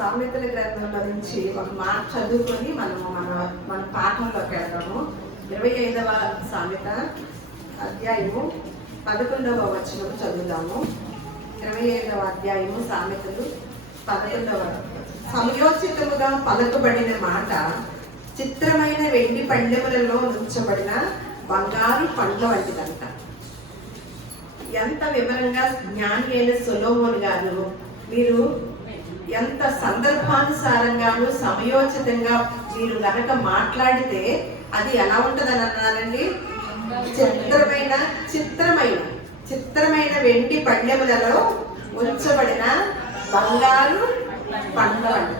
సామెతల గ్రంథంలో నుంచి ఒక మాట చదువుకొని మన పాఠంలోకి వెళ్దాము. 25వ సామెత అధ్యాయము 11వ వచనం చదువుదాము. 25వ అధ్యాయము సామెతలు 11వ. సమయోచితముగా పలకబడిన మాట చిత్రమైన వెండి పళ్ళెములలో ఉంచబడిన బంగారు పండ్ల వంటిదంట. ఎంత వివరంగా జ్ఞాని అయిన సొలొమోను గారు మీరు ఎంత సందర్భానుసారంగాను సమయోచితంగా మీరు గనక మాట్లాడితే అది ఎలా ఉంటుందని అన్నారండి. చిత్రమైన వెండి పళ్ళెములలో ఉంచబడిన బంగారు పండ్ల వంటి.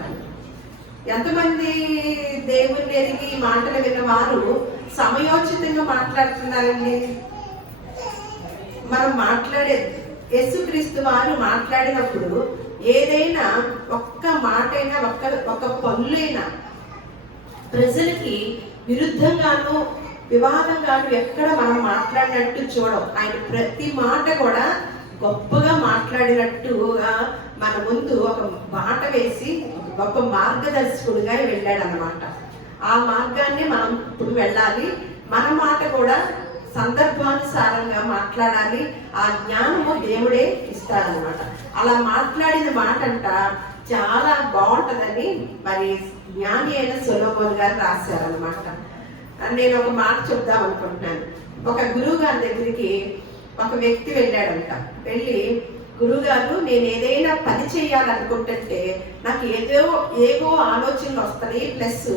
ఎంతమంది దేవుణ్ణి ఎరిగి మాటలు విన్నవారు సమయోచితంగా మాట్లాడుతున్నారండి. మనం యేసుక్రీస్తు వారు మాట్లాడినప్పుడు ఏదైనా ఒక్క మాటైనా ఒక్క పనులైనా ప్రజలకి విరుద్ధంగాను వివాదంగాను ఎక్కడ మనం మాట్లాడినట్టు చూడం. ఆయన ప్రతి మాట కూడా గొప్పగా మాట్లాడినట్టుగా మన ముందు ఒక బాట వేసి గొప్ప మార్గదర్శకుడిగా వెళ్ళాడు అన్నమాట. ఆ మార్గాన్ని మనం ఇప్పుడు వెళ్ళాలి. మన మాట కూడా సందర్భానుసారంగా మాట్లాడాలి. ఆ జ్ఞానము దేవుడే ఇస్తాడనమాట. అలా మాట్లాడిన మాట అంట చాలా బాగుంటుందని మరి జ్ఞాని అయిన సొలొమోను గారు రాశారనమాట. నేను ఒక మాట చెప్దాం అనుకుంటున్నాను. ఒక గురువు గారి దగ్గరికి ఒక వ్యక్తి వెళ్ళాడంట. వెళ్ళి, గురువుగారు, నేను ఏదైనా పని చేయాలనుకుంటుంటే నాకు ఏవో ఆలోచనలు వస్తాయి, ప్లస్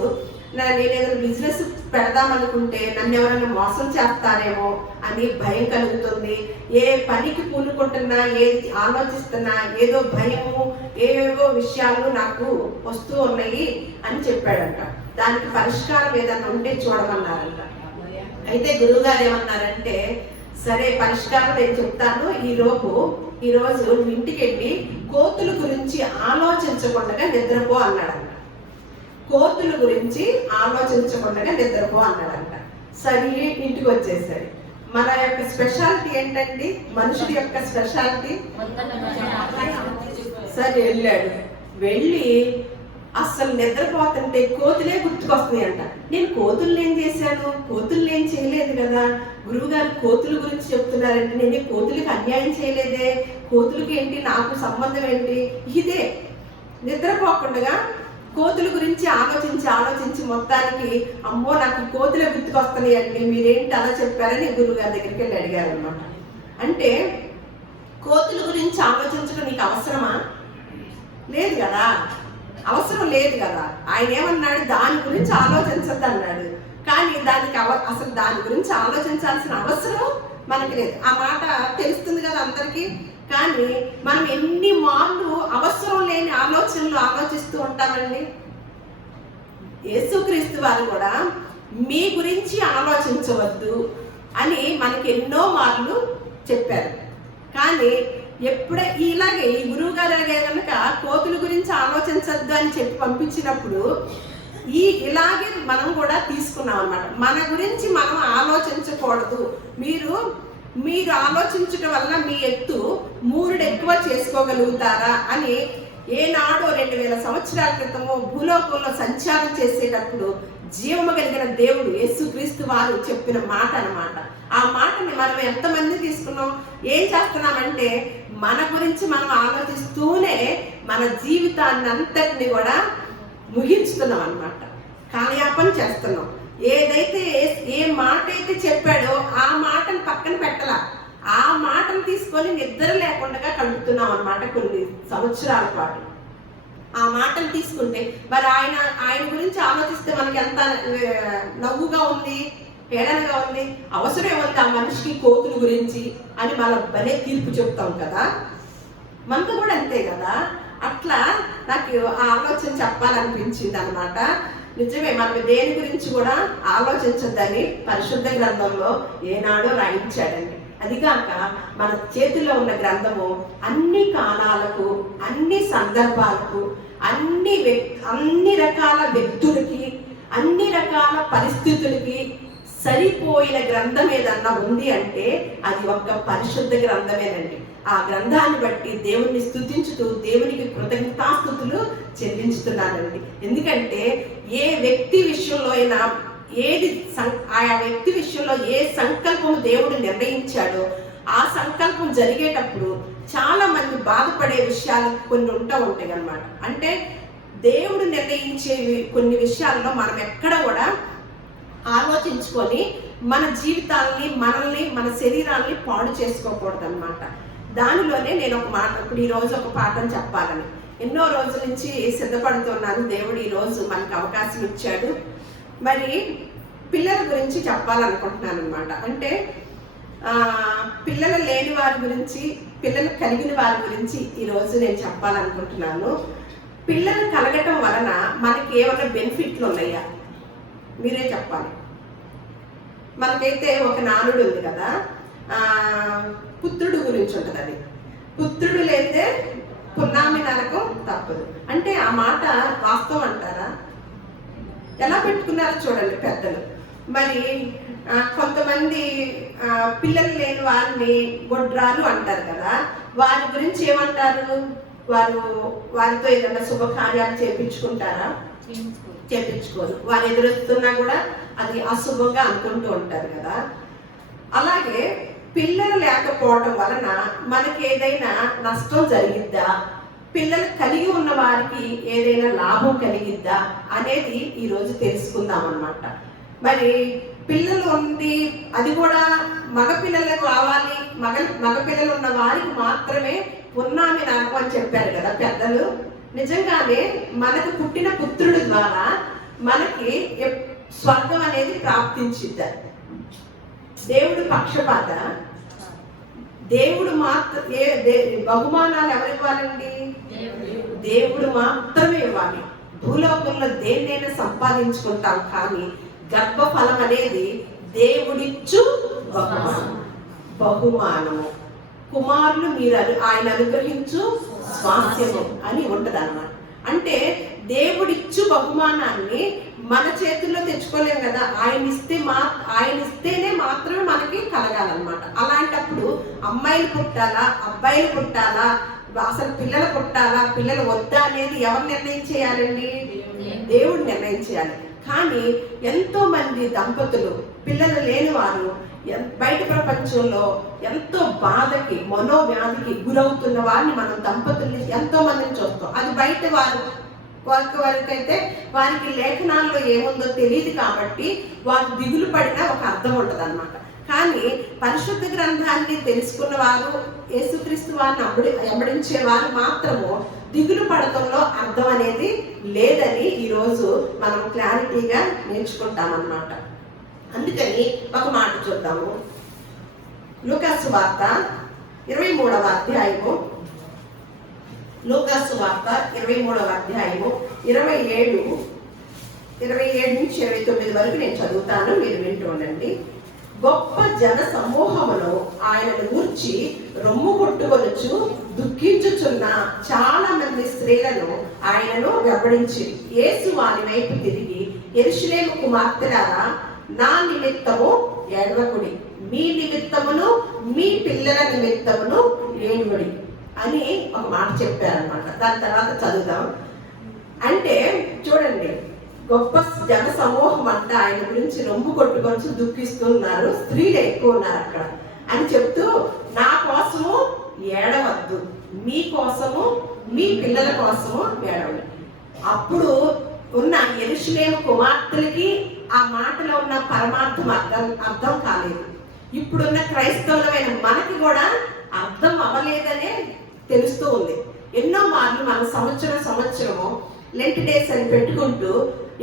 నేను ఏదైనా బిజినెస్ పెడదామనుకుంటే నన్ను ఎవరైనా మోసం చేస్తారేమో అని భయం కలుగుతుంది. ఏ పనికి పూనుకుంటున్నా, ఏది ఆలోచిస్తున్నా ఏదో భయము, ఏవేవో విషయాలు నాకు వస్తూ ఉన్నాయి అని చెప్పాడంట. దానికి పరిష్కారం ఏదన్నా ఉంటే చూడమన్నారంట. అయితే గురువుగారు ఏమన్నారంటే, సరే పరిష్కారం నేను చెప్తాను, ఈరోజు ఇంటికి వెళ్ళి కోతుల గురించి ఆలోచించకుండా నిద్రపో అన్నాడంట. కోతుల గురించి ఆలోచించకుండా నిద్రపో అన్నాడంట. సరే ఇంటికి వచ్చేసరి మన యొక్క స్పెషాలిటీ ఏంటండి? మనుషుడి యొక్క స్పెషాలిటీ. సరే వెళ్ళి అస్సలు నిద్రపోతుంటే కోతులే గుర్తుకొస్తున్నాయంట. నేను కోతుల్ని ఏం చేశాను? కోతుల్ని ఏం చేయలేదు కదా. గురువుగారు కోతుల గురించి చెప్తున్నారంటే నేను కోతులకి అన్యాయం చేయలేదే, కోతులకి ఏంటి నాకు సంబంధం ఏంటి? ఇదే నిద్రపోకుండా కోతుల గురించి ఆలోచించి మొత్తానికి అమ్మో నాకు కోతులే గుర్తుకొస్తున్నాయి అండి, మీరేంటి అలా చెప్పారని గురువుగారి దగ్గరికి వెళ్ళి అడిగారు అనమాట. అంటే కోతుల గురించి ఆలోచించడం నీకు అవసరమా? లేదు కదా, అవసరం లేదు కదా. ఆయన ఏమన్నాడు? దాని గురించి ఆలోచించద్దు అన్నాడు. కానీ అసలు దాని గురించి ఆలోచించాల్సిన అవసరం మనకి లేదు. ఆ మాట తెలుస్తుంది కదా అందరికీ. కానీ మనం ఎన్ని మార్లు అవసరం లేని ఆలోచనలు ఆలోచిస్తూ ఉంటామండి. యేసుక్రీస్తు వారు కూడా మీ గురించి ఆలోచించవద్దు అని మనకి ఎన్నో మార్లు చెప్పారు. కానీ ఇలాగే ఈ గురువు గారు కనుక కోతుల గురించి ఆలోచించద్దు అని చెప్పి పంపించినప్పుడు ఇలాగే మనం కూడా తీసుకున్నాం అన్నమాట. మన గురించి మనం ఆలోచించకూడదు. మీరు ఆలోచించడం వల్ల మీ ఎత్తు 3 ఎక్కువ చేసుకోగలుగుతారా అని ఏనాడో 2000 సంవత్సరాల క్రితము భూలోకంలో సంచారం చేసేటప్పుడు జీవము కలిగిన దేవుడు యేసుక్రీస్తు వారు చెప్పిన మాట అన్నమాట. ఆ మాటని మనం ఎంతమంది తీసుకున్నాం? ఏం చేస్తున్నామంటే మన గురించి మనం ఆలోచిస్తూనే మన జీవితాన్ని అంతటిని కూడా ముగించుతున్నాం అన్నమాట. కాలయాపన చేస్తున్నాం. ఏ మాట అయితే చెప్పాడో ఆ మాటను పక్కన పెట్టాల, ఆ మాటను తీసుకొని నిద్ర లేకుండా కలుపుతున్నాం అన్నమాట కొన్ని సంవత్సరాల పాటు. ఆ మాటను తీసుకుంటే మరి ఆయన గురించి ఆలోచిస్తే మనకి ఎంత నవ్వుగా ఉంది, హేళనగా ఉంది. అవసరం ఉంది ఆ మనిషికి కోతుల గురించి అని మనం భలే తీర్పు చెప్తాం కదా. మనతో కూడా అంతే కదా. అట్లా నాకు ఆ ఆలోచన చెప్పాలనిపించింది అనమాట. నిజమే, మనం దేని గురించి కూడా ఆలోచించద్దని పరిశుద్ధ గ్రంథంలో ఏనాడో రాయించాడండి. అదిగాక మన చేతిలో ఉన్న గ్రంథము అన్ని కాలాలకు, అన్ని సందర్భాలకు, అన్ని రకాల వ్యక్తులకి, అన్ని రకాల పరిస్థితులకి సరిపోయిన గ్రంథం ఏదన్నా ఉంది అంటే అది ఒక్క పరిశుద్ధ గ్రంథమేనండి. ఆ గ్రంథాన్ని బట్టి దేవుణ్ణి స్తుతించుతూ దేవునికి కృతజ్ఞతాస్తుతులు చెల్లించుతున్నానండి. ఎందుకంటే ఏ వ్యక్తి విషయంలో అయినా ఆయా వ్యక్తి విషయంలో ఏ సంకల్పం దేవుడు నిర్ణయించాడో ఆ సంకల్పం జరిగేటప్పుడు చాలా మంది బాధపడే విషయాలు కొన్ని ఉంటాయి అన్నమాట. అంటే దేవుడు నిర్ణయించేవి కొన్ని విషయాల్లో మనం ఎక్కడ కూడా ఆలోచించుకొని మన జీవితాలని మనల్ని మన శరీరాన్ని పాడు చేసుకోకూడదు అనమాట. దానిలోనే నేను ఒక మాట ఇప్పుడు ఈరోజు ఒక పాఠం చెప్పాలని ఎన్నో రోజుల నుంచి సిద్ధపడుతున్నాను. దేవుడు ఈరోజు మనకు అవకాశం ఇచ్చాడు. మరి పిల్లల గురించి చెప్పాలనుకుంటున్నాను అనమాట. అంటే పిల్లలు లేని వారి గురించి, పిల్లలు కలిగిన వారి గురించి ఈరోజు నేను చెప్పాలనుకుంటున్నాను. పిల్లలు కలగటం వలన మనకి ఏమైనా బెనిఫిట్లు ఉన్నాయా మీరే చెప్పాలి. మనకైతే ఒక నానుడు ఉంది కదా, పుత్రుడు గురించి ఉంటుంది. అది పుత్రుడు లేదే పున్నామి నరకం తప్పదు. అంటే ఆ మాట వాస్తవం అంటారా? ఎలా పెట్టుకున్నారో చూడండి పెద్దలు. మరి కొంతమంది పిల్లలు లేని వారిని గొడ్రాలు అంటారు కదా, వారి గురించి ఏమంటారు? వారితో ఏదైనా శుభకార్యాలు చేపించుకుంటారా? చేపించుకోరు. వారు ఎదురొస్తున్నా కూడా అది అశుభంగా అనుకుంటూ ఉంటారు కదా. అలాగే పిల్లలు లేకపోవడం వలన మనకి ఏదైనా నష్టం జరిగిద్దా, పిల్లలు కలిగి ఉన్న వారికి ఏదైనా లాభం కలిగిద్దా అనేది ఈరోజు తెలుసుకుందాం అన్నమాట. మరి పిల్లలు ఉంది, అది కూడా మగపిల్లలకు కావాలి, మగపిల్లలు ఉన్న వారికి మాత్రమే పున్నామి నరకం అని చెప్పారు కదా పెద్దలు. నిజంగానే మనకు పుట్టిన పుత్రుడి ద్వారా మనకి స్వర్గం అనేది ప్రాప్తించిద్ద. దేవుడు పక్షపాత? దేవుడు బహుమానాలు ఎవరు ఇవ్వాలండి? దేవుడు మాత్రమే ఇవ్వాలి. భూలోకంలో దేన్నైనా సంపాదించుకుంటాం, కానీ గర్భఫలం అనేది దేవుడిచ్చు బహుమానము. కుమారులు మీరు ఆయన అనుగ్రహించు స్వాస్థ్యము అని ఉంటది అన్నమాట. అంటే దేవుడిచ్చు బహుమానాన్ని మన చేతుల్లో తెచ్చుకోలేం కదా. ఆయన ఇస్తేనే మాత్రమే మనకి కలగాలన్నమాట. అలాంటప్పుడు అమ్మాయిలు పుట్టాలా, అబ్బాయిలు పుట్టాలా, అసలు పిల్లలు పుట్టాలా, పిల్లలు వద్దా అనేది ఎవరు నిర్ణయం చేయాలండి? దేవుడు నిర్ణయం చేయాలి. కానీ ఎంతో మంది దంపతులు పిల్లలు లేని వారు బయట ప్రపంచంలో ఎంతో బాధకి, మనోవ్యాధికి గురవుతున్న వారిని మనం దంపతుల్ని ఎంతో మందిని చూస్తాం. అది బయట వారికైతే వారికి లేఖనాల్లో ఏముందో తెలియదు కాబట్టి వారు దిగులు పడినా ఒక అర్థం ఉంటుంది అన్నమాట. కానీ పరిశుద్ధ గ్రంథాన్ని తెలుసుకున్న వారు, యేసుక్రీస్తు వారిని వెంబడించే వారు మాత్రము దిగులు పడటంలో అర్థం అనేది లేదని ఈరోజు మనం క్లారిటీగా నేర్చుకుంటాం అన్నమాట. అందుకని ఒక మాట చూద్దాము. లూకాసు వార్త 23వ అధ్యాయము, లూకాసు వార్త 23వ అధ్యాయము 27 నుంచి 29 వరకు నేను చదువుతాను, మీరు వింటూ ఉండండి. గొప్ప జన సమూహమును ఆయనను గూర్చి రొమ్ము కొట్టుకొనుచు దుఃఖించుచున్న చాలా మంది స్త్రీలను ఆయనను వెంబడించి యేసు వారి వైపు తిరిగి, యెరూషలేము కుమార్తెలారా, నా నిమిత్తము ఏడవకుడి, మీ నిమిత్తమును మీ పిల్లల నిమిత్తమును ఏడువడి అని ఒక మాట చెప్పారనమాట. దాని తర్వాత చదువుదాం. అంటే చూడండి, గొప్ప జన సమూహం అంట ఆయన గురించి రొమ్ము కొట్టుకొని దుఃఖిస్తున్నారు, స్త్రీలు ఎక్కువ ఉన్నారు అక్కడ అని చెప్తూ, నా కోసము ఏడవద్దు, మీ కోసము మీ పిల్లల కోసము ఏడవండి. అప్పుడు ఉన్న యెరూషలేము కుమార్తెలకి ఆ మాటలో ఉన్న పరమార్థం అర్థం కాలేదు. ఇప్పుడున్న క్రైస్తవులమైన మనకి కూడా అర్థం అవ్వలేదనే తెలుస్తూ ఉంది. ఎన్నో మార్లు మనం సంవత్సరము లెంట్ డేస్ అని పెట్టుకుంటూ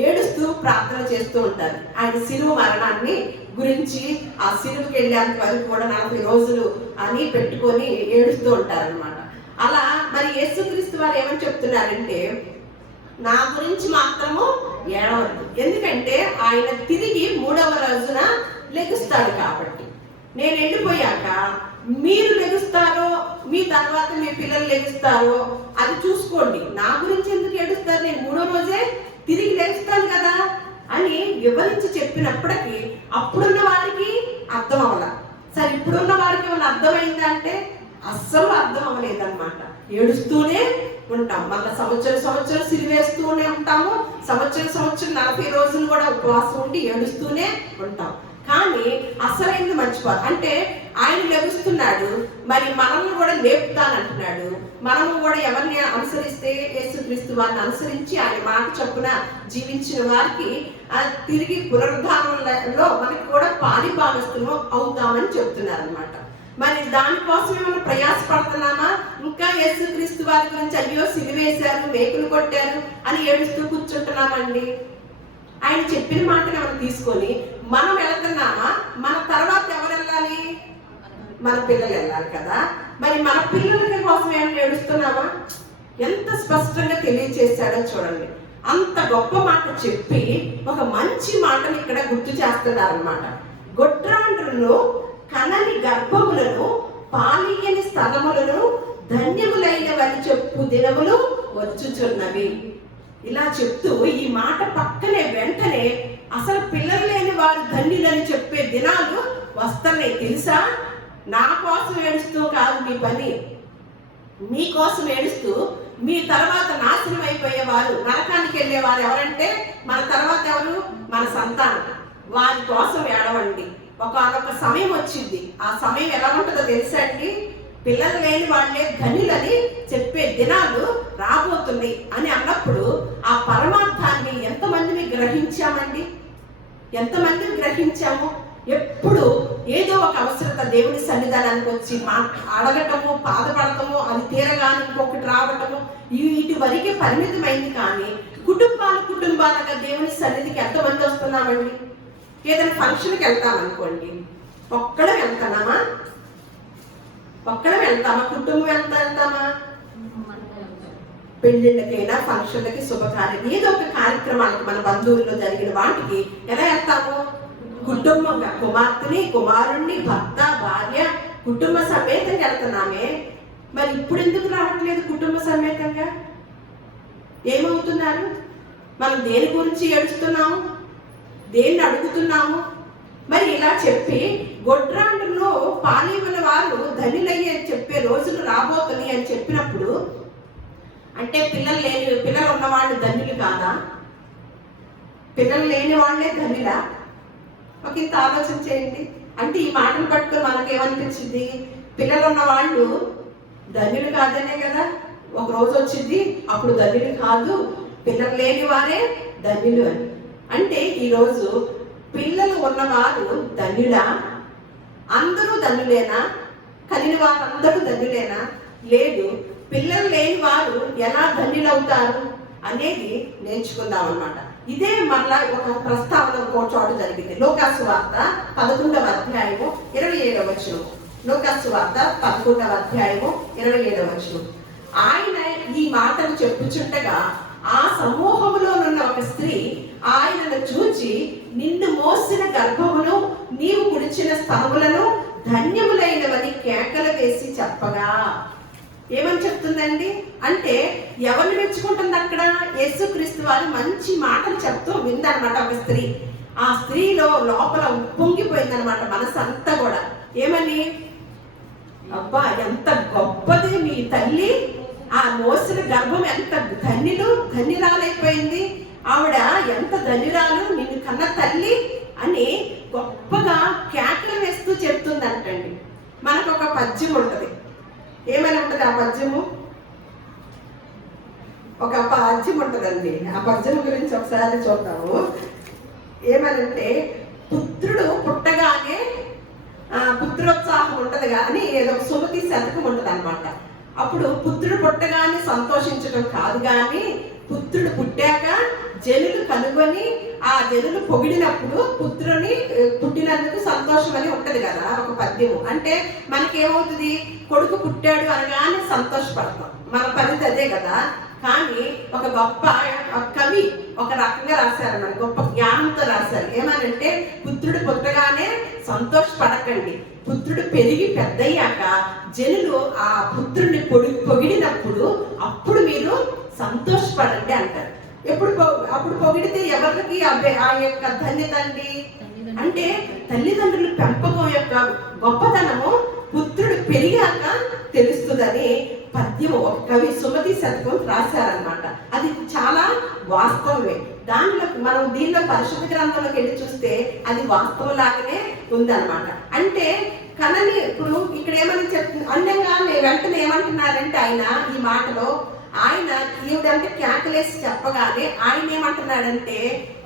ఏడుస్తూ ప్రార్థన చేస్తూ ఉంటారు. ఆయన శిలువ మరణాన్ని గురించి, ఆ శిలువకి వెళ్ళేంత వరకు కూడా 40 రోజులు అని పెట్టుకొని ఏడుస్తూ ఉంటారనమాట. అలా మరి యేసుక్రీస్తు వారు ఏమని చెప్తున్నారంటే, నా గురించి మాత్రము ఏడవద్దు, ఎందుకంటే ఆయన తిరిగి 3వ రోజున లెగుస్తాడు కాబట్టి. నేను వెళ్ళిపోయాక మీరు లెగుస్తారో, మీ తర్వాత మీ పిల్లలు లెగుస్తారో అది చూసుకోండి. నా గురించి ఎందుకు ఏడుస్తారు? నేను 3వ రోజే తిరిగి లెగుస్తాను కదా అని వివరించి చెప్పినప్పటికీ అప్పుడున్న వారికి అర్థం అవ్వాల. సరే, ఇప్పుడున్న వారికి ఏమైనా అర్థమైందంటే అస్సలు అర్థం అవ్వలేదన్నమాట. ఏడుస్తూనే ఉంటాం, మళ్ళీ సంవత్సరం సిరివేస్తూనే ఉంటాము, సంవత్సరం 40 రోజులు కూడా ఉపవాసం ఉండి ఏడుస్తూనే ఉంటాం. కానీ అసలైంది మర్చిపోదు. అంటే ఆయన లెగుస్తున్నాడు, మరి మనల్ని కూడా లేపుతానంటున్నాడు. మనము కూడా ఎవరిని అనుసరిస్తే యేసుక్రీస్తు వారిని అనుసరించి ఆయన మాట చొప్పున జీవించిన వారికి తిరిగి పునరుద్ధానంలో మనకి కూడా పాలిభాగస్తులు అవుతామని చెప్తున్నారు అనమాట. మరి దానికోసం ఏమైనా ప్రయాసపడుతున్నామా? ఇంకా యేసుక్రీస్తు వారి గురించి అయ్యో సిలివేశారు, మేకులు కొట్టారు అని ఏడుస్తూ కూర్చుంటున్నామండి? ఆయన చెప్పిన మాటని మనం తీసుకొని మనం వెళ్తున్నామా? మన తర్వాత ఎవరు వెళ్ళాలి? మన పిల్లలు వెళ్ళాలి కదా. మరి మన పిల్లల కోసం ఏమైనా ఏడుస్తున్నామా? ఎంత స్పష్టంగా తెలియచేశాడో చూడండి. అంత గొప్ప మాట చెప్పి ఒక మంచి మాటను ఇక్కడ గుర్తు చేస్తున్నారన్నమాట. గొడ్రాండ్రులను, కనని గర్భములను, పానీయని స్థలములను ధన్యములైనవని చెప్పు దినములు వచ్చుచున్నవి. ఇలా చెప్తూ ఈ మాట పక్కనే వెంటనే అసలు పిల్లలు లేని వారు ధన్యులని చెప్పే దినాలు వస్తున్నాయి తెలుసా? నా కోసం ఏడుస్తూ కాదు మీ పని, మీకోసం ఏడుస్తూ మీ తర్వాత నాశనం అయిపోయేవారు, నరకానికి వెళ్ళేవారు ఎవరంటే మన తర్వాత ఎవరు? మన సంతానం. వారి కోసం ఏడవండి. ఒకనొక సమయం వచ్చింది. ఆ సమయం ఎలా ఉంటుందో తెలుసా అండి? పిల్లలు లేని వాళ్ళే ధన్యులని చెప్పే దినాలు రాబోతున్నాయి అని అన్నప్పుడు ఆ పరమార్థాన్ని ఎంతమందిని గ్రహించామండి? ఎంతమంది గ్రహించాము? ఎప్పుడు ఏదో ఒక అవసరత దేవుని సన్నిధానానికి వచ్చి అడగటము, బాధపడటము, అది తీరగానే ఇంకొకటి రావటము, వీటి వరకే పరిమితమైంది. కానీ కుటుంబాలుగా దేవుని సన్నిధికి ఎంతమంది వస్తున్నామండి? ఏదైనా ఫంక్షన్కి వెళ్తామనుకోండి, ఒక్కడే వెళ్తామా? కుటుంబం వెళ్తామా? పెళ్లిళ్ళకైనా, ఫంక్షన్లకి, శుభకార్యం, ఏదో ఒక కార్యక్రమానికి మన బంధువుల్లో జరిగిన వాటికి ఎలా వెళ్తాము? కుటుంబంగా, కుమార్తెని, కుమారుణ్ణి, భర్త, భార్య, కుటుంబ సమేతంగా వెళ్తున్నామే. మరి ఇప్పుడు ఎందుకు రావట్లేదు కుటుంబ సమేతంగా? ఏమవుతున్నారు? మనం దేని గురించి ఏడుస్తున్నాము? దేన్ని అడుగుతున్నాము? మరి ఇలా చెప్పి గొడ్రాండ్రులో పానీయుల వారు ధన్యులయ్యే చెప్పే రోజులు రాబోతున్నాయి అని చెప్పినప్పుడు, అంటే పిల్లలు ఉన్నవాళ్ళు ధన్యులు కాదా? పిల్లలు లేని వాళ్ళే ధన్యులా? ఒక ఇంత ఆలోచన చేయండి. అంటే ఈ మాటలు పట్టుకుని మనకేమనిపించింది? పిల్లలు ఉన్న వాళ్ళు ధన్యులు కాదనే కదా. ఒక రోజు వచ్చింది అప్పుడు ధన్యులు కాదు, పిల్లలు లేని వారే ధన్యులు అని. అంటే ఈరోజు పిల్లలు ఉన్నవారు ధన్యులా? అందరూ ధన్యులేనా? కలిగిన వారు అందరూ ధన్యులేనా? లేదు. పిల్లలు లేని వారు ఎలా ధన్యులవుతారు అనేది నేర్చుకుందాం అన్నమాట. ఇదే మళ్ళా ఒక ప్రస్తావన ఇంకో చోట జరిగింది. లోకాసు వార్త 11వ అధ్యాయము 27వ వచనం. లోకాసు వార్త 11వ అధ్యాయము 27వ వచనం. ఆయన ఈ మాటలు చెప్పుచుండగా ఆ సమూహములో ఉన్న ఒక స్త్రీ ఆయనను చూచి, నిన్ను మోసిన గర్భమును, నీవు కుడిచిన స్థలములను ధన్యములైనవని కేకలు వేసి చెప్పగా. ఏమని చెప్తుందండి? అంటే ఎవరిని మెచ్చుకుంటుంది అక్కడ? యేసుక్రీస్తు వారు మంచి మాటలు చెప్తూ విందనమాట ఒక స్త్రీ. ఆ స్త్రీలో లోపల పొంగిపోయిందనమాట మనసు అంతా కూడా. ఏమని? అబ్బా ఎంత గొప్పది మీ తల్లి, ఆ మోసిన గర్భం ఎంత ధన్యురాలైపోయింది, ఆవిడ ఎంత ధన్యురాలు, నిన్ను కన్న తల్లి అని గొప్పగా కేకలు వేస్తూ చెప్తుందంటండి. మనకు ఒక పద్యం ఉంటుంది. ఏమని ఉంటుంది ఆ పద్యము? ఒక పద్యం ఉంటుందండి. ఆ పద్యం గురించి ఒకసారి చూద్దాము. ఏమనంటే, పుత్రుడు పుట్టగానే పుత్రోత్సాహం ఉంటుంది కానీ ఏదో సుమతి శతకం ఉంటుంది అనమాట. అప్పుడు పుత్రుడు పుట్టగానే సంతోషించడం కాదు, కానీ పుత్రుడు పుట్టాక జనులు కనుగొని ఆ జనులు పొగిడినప్పుడు పుత్రుని పుట్టినందుకు సంతోషం అని ఉంటది కదా ఒక పద్యము. అంటే మనకేమవుతుంది? కొడుకు పుట్టాడు అనగానే సంతోషపడతాం, మన పరిధి అదే కదా. కానీ ఒక గొప్ప కవి ఒక రకంగా రాశారన్నమాట, గొప్ప జ్ఞానంతో రాశారు. ఏమనంటే, పుత్రుడు పుట్టగానే సంతోషపడకండి, పుత్రుడు పెరిగి పెద్దయ్యాక జనులు ఆ పుత్రుడిని పొగిడినప్పుడు అప్పుడు మీరు సంతోషపడండి అంటారు. అప్పుడు పొగిడితే ఎవరికి ఆ యొక్క ధన్యత అండి? అంటే తల్లిదండ్రుల పెంపకం యొక్క గొప్పతనము పుత్రుడు పెరిగాక తెలుస్తుందని పద్యం ఒక కవి సుమతి శతకం రాశారనమాట. అది చాలా వాస్తవమే. దానిలో మనం దీనిలో పరిశుద్ధ గ్రంథంలోకి వెళ్ళి చూస్తే అది వాస్తవం లాగానే ఉందన్నమాట. అంటే కనని ఇప్పుడు ఇక్కడ ఏమని చెప్తుంది అన్యంగా వెంటనే ఏమంటున్నారంటే ఆయన ఈ మాటలో ఆయన ఈవిడంటే క్యాకులేసి చెప్పగానే ఆయన ఏమంటున్నాడంటే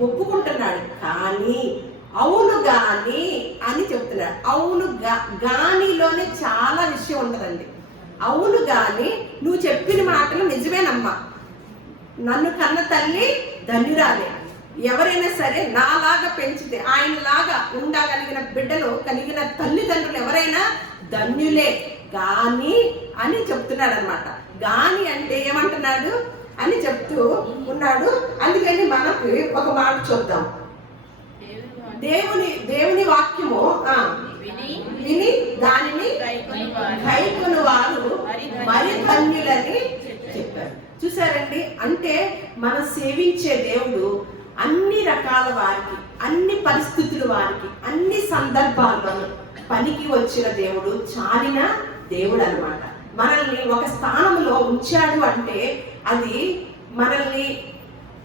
ఒప్పుకుంటున్నాడు, కానీ అవును గాని అని చెప్తున్నాడు. అవును గానిలోనే చాలా విషయం ఉంటుందండి. అవును గాని నువ్వు చెప్పిన మాటలు నిజమేనమ్మా, నన్ను కన్న తల్లి ధన్యురాలే. ఎవరైనా సరే నాలాగా పెంచితే ఆయనలాగా ఉండగలిగిన బిడ్డలు కలిగిన తల్లిదండ్రులు ఎవరైనా ధన్యులే గాని అని చెప్తున్నాడు అనమాట. గాని అంటే ఏమంటున్నాడు అని చెప్తూ ఉన్నాడు. అందుకని మనకు ఒక మాట చూద్దాం. దేవుని వాక్యము విని దానిని కైకొని వారు మరి ధన్యులని చెప్పారు. చూసారండి, అంటే మనం సేవించే దేవుడు అన్ని రకాల వారికి, అన్ని పరిస్థితుల వారికి, అన్ని సందర్భాల్లోనూ పనికి వచ్చిన దేవుడు, చాలిన దేవుడు అన్నమాట. మనల్ని ఒక స్థానంలో ఉంచాడు అంటే అది మనల్ని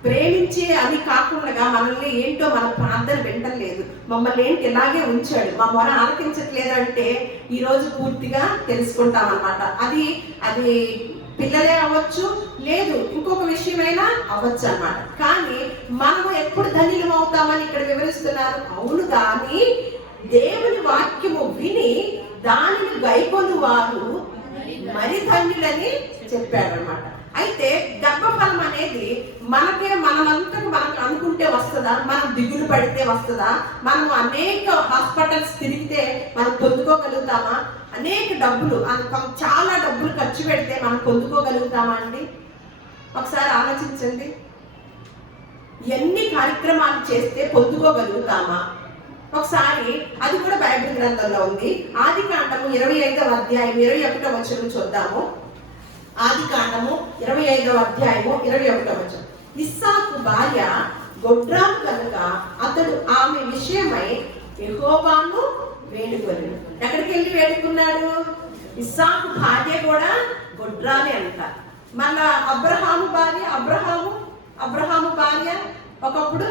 ప్రేమించే అని కాకుండా మనల్ని ఏంటో మన ప్రార్థన వింటలేదు, మమ్మల్ని ఏంటి ఇలాగే ఉంచాడు, మా మొర ఆలకించట్లేదు అంటే ఈరోజు పూర్తిగా తెలుసుకుంటాం అన్నమాట. అది పిల్లలే అవ్వచ్చు, లేదు ఇంకొక విషయమైనా అవ్వచ్చు అన్నమాట. కానీ మనము ఎప్పుడు ధన్యులం అవుతామని ఇక్కడ వివరిస్తున్నారు. అవును కానీ దేవుని వాక్యము విని దానిని గైకొని వారు మరి ధన్యులని చెప్పాడు అన్నమాట. అయితే గర్భఫలం అనేది మనమంతా మనకు అనుకుంటే వస్తుందా, మనం దిగులు పడితే వస్తుందా, మనం అనేక హాస్పిటల్స్ తిరిగితే మనం పొందుకోగలుగుతామా, అనేక డబ్బులు చాలా డబ్బులు ఖర్చు పెడితే మనం పొందుకోగలుగుతామా అండి? ఒకసారి ఆలోచించండి. ఎన్ని కార్యక్రమాలు చేస్తే పొందుకోగలుగుతామా? ఒకసారి అది కూడా బైబిల్ గ్రంథంలో ఉంది. ఆదికాండము 25వ అధ్యాయం 21వ వచనం చూద్దాము. ఆదికాండము 25వ అధ్యాయము 21వ వచనం. ఇస్సాకు భార్య గొడ్రాలు కనుక అతడు ఆమె విషయమై యెహోవాను వేడుకొనెను. ఎక్కడికి వెళ్ళి వేడుకున్నాడు? ఇస్సాకు భార్య కూడా గొడ్రాలే అంట. మళ్ళా అబ్రహాము భార్య ఒకప్పుడు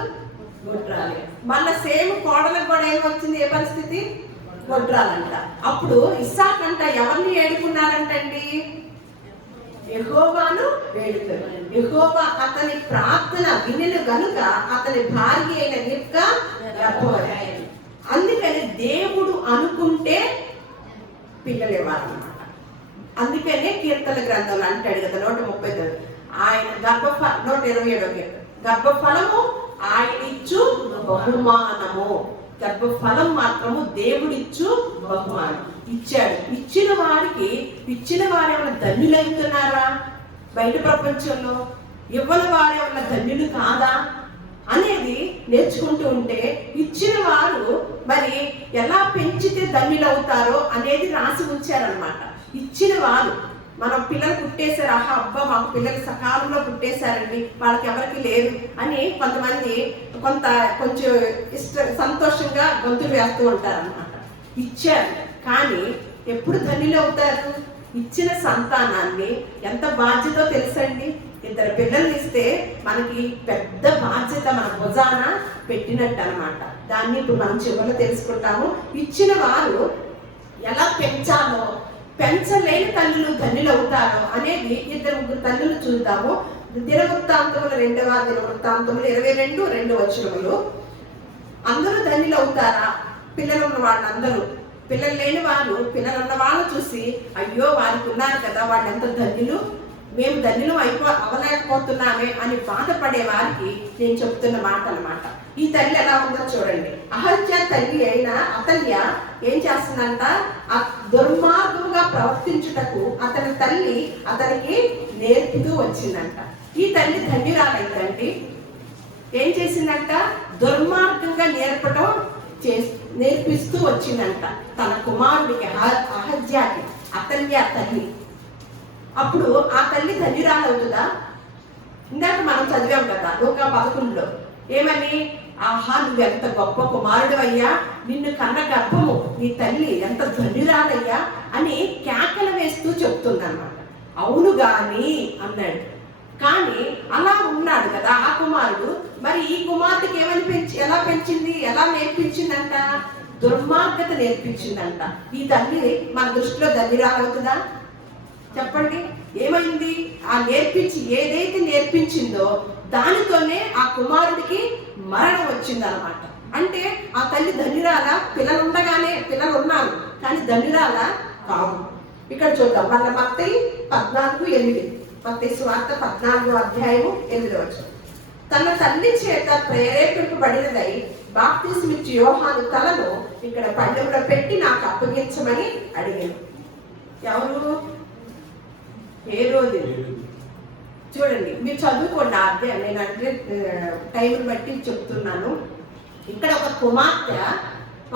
గొడ్రాలే. మళ్ళా సేమ్ కోడలకు కూడా ఏమొచ్చింది, ఏ పరిస్థితి? గొడ్రాలంట. అప్పుడు ఇస్సాకు అంట ఎవరిని వేడుకున్నారంటండి? యెహోవాను వేడుకొనెను. యెహోవా అతని ప్రార్థన వినెను గనుక అతని భార్య అయిన రిబ్కా గర్భవతి. అందుకని దేవుడు అనుకుంటే పిల్లలు ఇవ్వాలన్నమాట. అందుకనే కీర్తన గ్రంథంలో అంటాడు కదా 139 ఆయన 127వ కీర్తన, గర్భఫలము ఆయన ఇచ్చు బహుమానము. గర్భఫలం మాత్రము దేవుడిచ్చు బహుమానం ఇచ్చాడు. ఇచ్చిన వారు ఏమైనా ధన్యులవుతున్నారా? బయట ప్రపంచంలో ఇవ్వని వారేమన్నా ధన్యులు కాదా అనేది నేర్చుకుంటూ ఉంటే ఇచ్చిన వారు మరి ఎలా పెంచితే ధన్యులవుతారో అనేది రాసి ఉంచారనమాట. ఇచ్చిన వారు మనం పిల్లలు పుట్టేశారు, ఆహా అబ్బా మాకు పిల్లలు సకాలంలో పుట్టేశారండి, వాళ్ళకి ఎవరికి లేదు అని కొంతమంది కొంచెం సంతోషంగా గొంతులు వేస్తూ ఉంటారన్నమాట. ఇచ్చారు కానీ ఎప్పుడు ధన్యులు అవుతారు? ఇచ్చిన సంతానాన్ని ఎంత బాధ్యతో తెలుసండి. 2 పిల్లల్ని ఇస్తే మనకి పెద్ద బాధ్యత మన భుజాన పెట్టినట్టు అనమాట. దాన్ని ఇప్పుడు మనం చివరిలో తెలుసుకుంటాము. ఇచ్చిన వారు ఎలా పెంచాలో, పెంచలేని తల్లులు ధన్యులు అవుతారో అనేది 2 తల్లులు చూద్దాము. దినవృత్తాంతములు 2వ దినవృత్తాంతములు 22:2 వచనములు. అందరూ ధన్యులు అవుతారా? పిల్లలు ఉన్న వాళ్ళందరూ. పిల్లలు లేని వారు పిల్లలు ఉన్న వాళ్ళు చూసి అయ్యో వారికి ఉన్నారు కదా, వాళ్ళు ఎంత ధన్యులు, మేము ధన్యులు అవ్వలేకపోతున్నామే అని బాధపడే వారికి నేను చెప్తున్న మాట అన్నమాట. ఈ తల్లి ఎలా ఉందో చూడండి. అహల్య తల్లి అయిన అతల్య ఏం చేస్తుందంట? దుర్మార్గంగా ప్రవర్తించుటకు అతని తల్లి అతనికి నేర్పుతూ వచ్చిందంట. ఈ తల్లి ధన్యురాలైందండి. ఏం చేసిందంట? దుర్మార్గంగా నేర్పిస్తూ వచ్చిందంట తన కుమారుడికి, అహజ్యాకి, అతల్య తల్లి. అప్పుడు ఆ తల్లి ధన్యురాలవుతుందా? ఇందాక మనం చదివాం కదా లూకా 11లో ఏమని? ఆహా నువ్వు ఎంత గొప్ప కుమారుడు అయ్యా, నిన్ను కన్న గర్భము నీ తల్లి ఎంత ధన్యురాలయ్యా, అని కేకలు వేస్తూ చెప్తుందన్నమాట. అవును గాని అన్నాడు. కానీ అలా ఉన్నాడు కదా ఆ కుమారుడు. మరి ఈ కుమార్తెకి ఏమని ఎలా పెంచింది, ఎలా నేర్పించిందంట? దుర్మార్గత నేర్పించిందంట. ఈ తల్లి మన దృష్టిలో ధన్యురాలవుతుందా చెప్పండి? ఏమైంది? ఆ ఏదైతే నేర్పించిందో దానితోనే ఆ కుమారుడికి మరణం వచ్చిందనమాట. అంటే ఆ తల్లి ధన్యురాలా? పిల్లలు ఉన్నారు కానీ ధన్యురాలా కాదు. ఇక్కడ చూద్దాం వాళ్ళ మత్తయి 14:8. మత్తయి సువార్త 14:8. తన తల్లి చేత ప్రేరేపింపబడినదై బాప్తిస్మిచ్చి యోహాను తలను ఇక్కడ పళ్ళెంలో పెట్టి నాకు అప్పగించమని అడిగాను. ఎవరు? హేరోదు. చూడండి, మీరు చదువుకోండి ఆ అధ్యాయం. నేను అంటే టైంని బట్టి చెప్తున్నాను. ఇక్కడ ఒక కుమార్తె,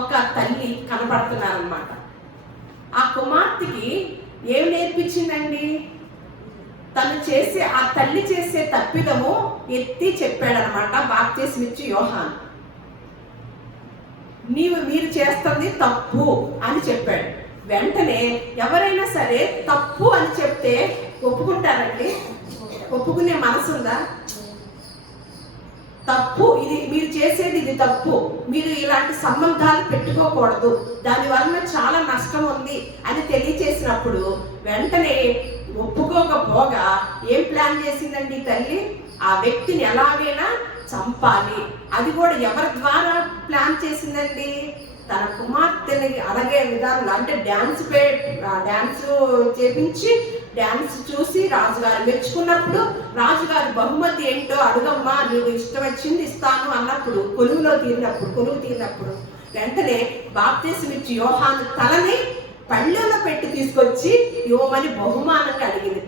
ఒక తల్లి కనపడుతున్నారనమాట. ఆ కుమార్తెకి ఏం నేర్పించిందండి? ఆ తల్లి చేసే తప్పిదము ఎత్తి చెప్పాడనమాట బాప్తిస్మిచ్చి యోహాను. మీరు చేస్తుంది తప్పు అని చెప్పాడు. వెంటనే ఎవరైనా సరే తప్పు అని చెప్తే ఒప్పుకుంటారండి? ఒప్పుకునే మనసుందా? తప్పు, ఇది మీరు చేసేది, ఇది తప్పు, మీరు ఇలాంటి సంబంధాలు పెట్టుకోకూడదు, దాని వలన చాలా నష్టం ఉంది అని తెలియచేసినప్పుడు వెంటనే ఒప్పుకోకపోగా ఏం ప్లాన్ చేసిందండి తల్లి? ఆ వ్యక్తిని ఎలాగైనా చంపాలి. అది కూడా ఎవరి ద్వారా ప్లాన్ చేసిందండి? తన కుమార్తెని అలాగే విధానంలో, అంటే డ్యాన్స్ చేపించి డ్యాన్స్ చూసి రాజుగారు మెచ్చుకున్నప్పుడు, రాజుగారి బహుమతి ఏంటో అడుగమ్మా, నీకు ఇష్టం వచ్చింది ఇస్తాను అన్నప్పుడు, కొలువు తీరినప్పుడు వెంటనే బాప్తిస్మిచ్చి యోహాను తలని పళ్ళెంలో పెట్టి తీసుకొచ్చి ఇవ్వమని బహుమానంగా అడిగింది.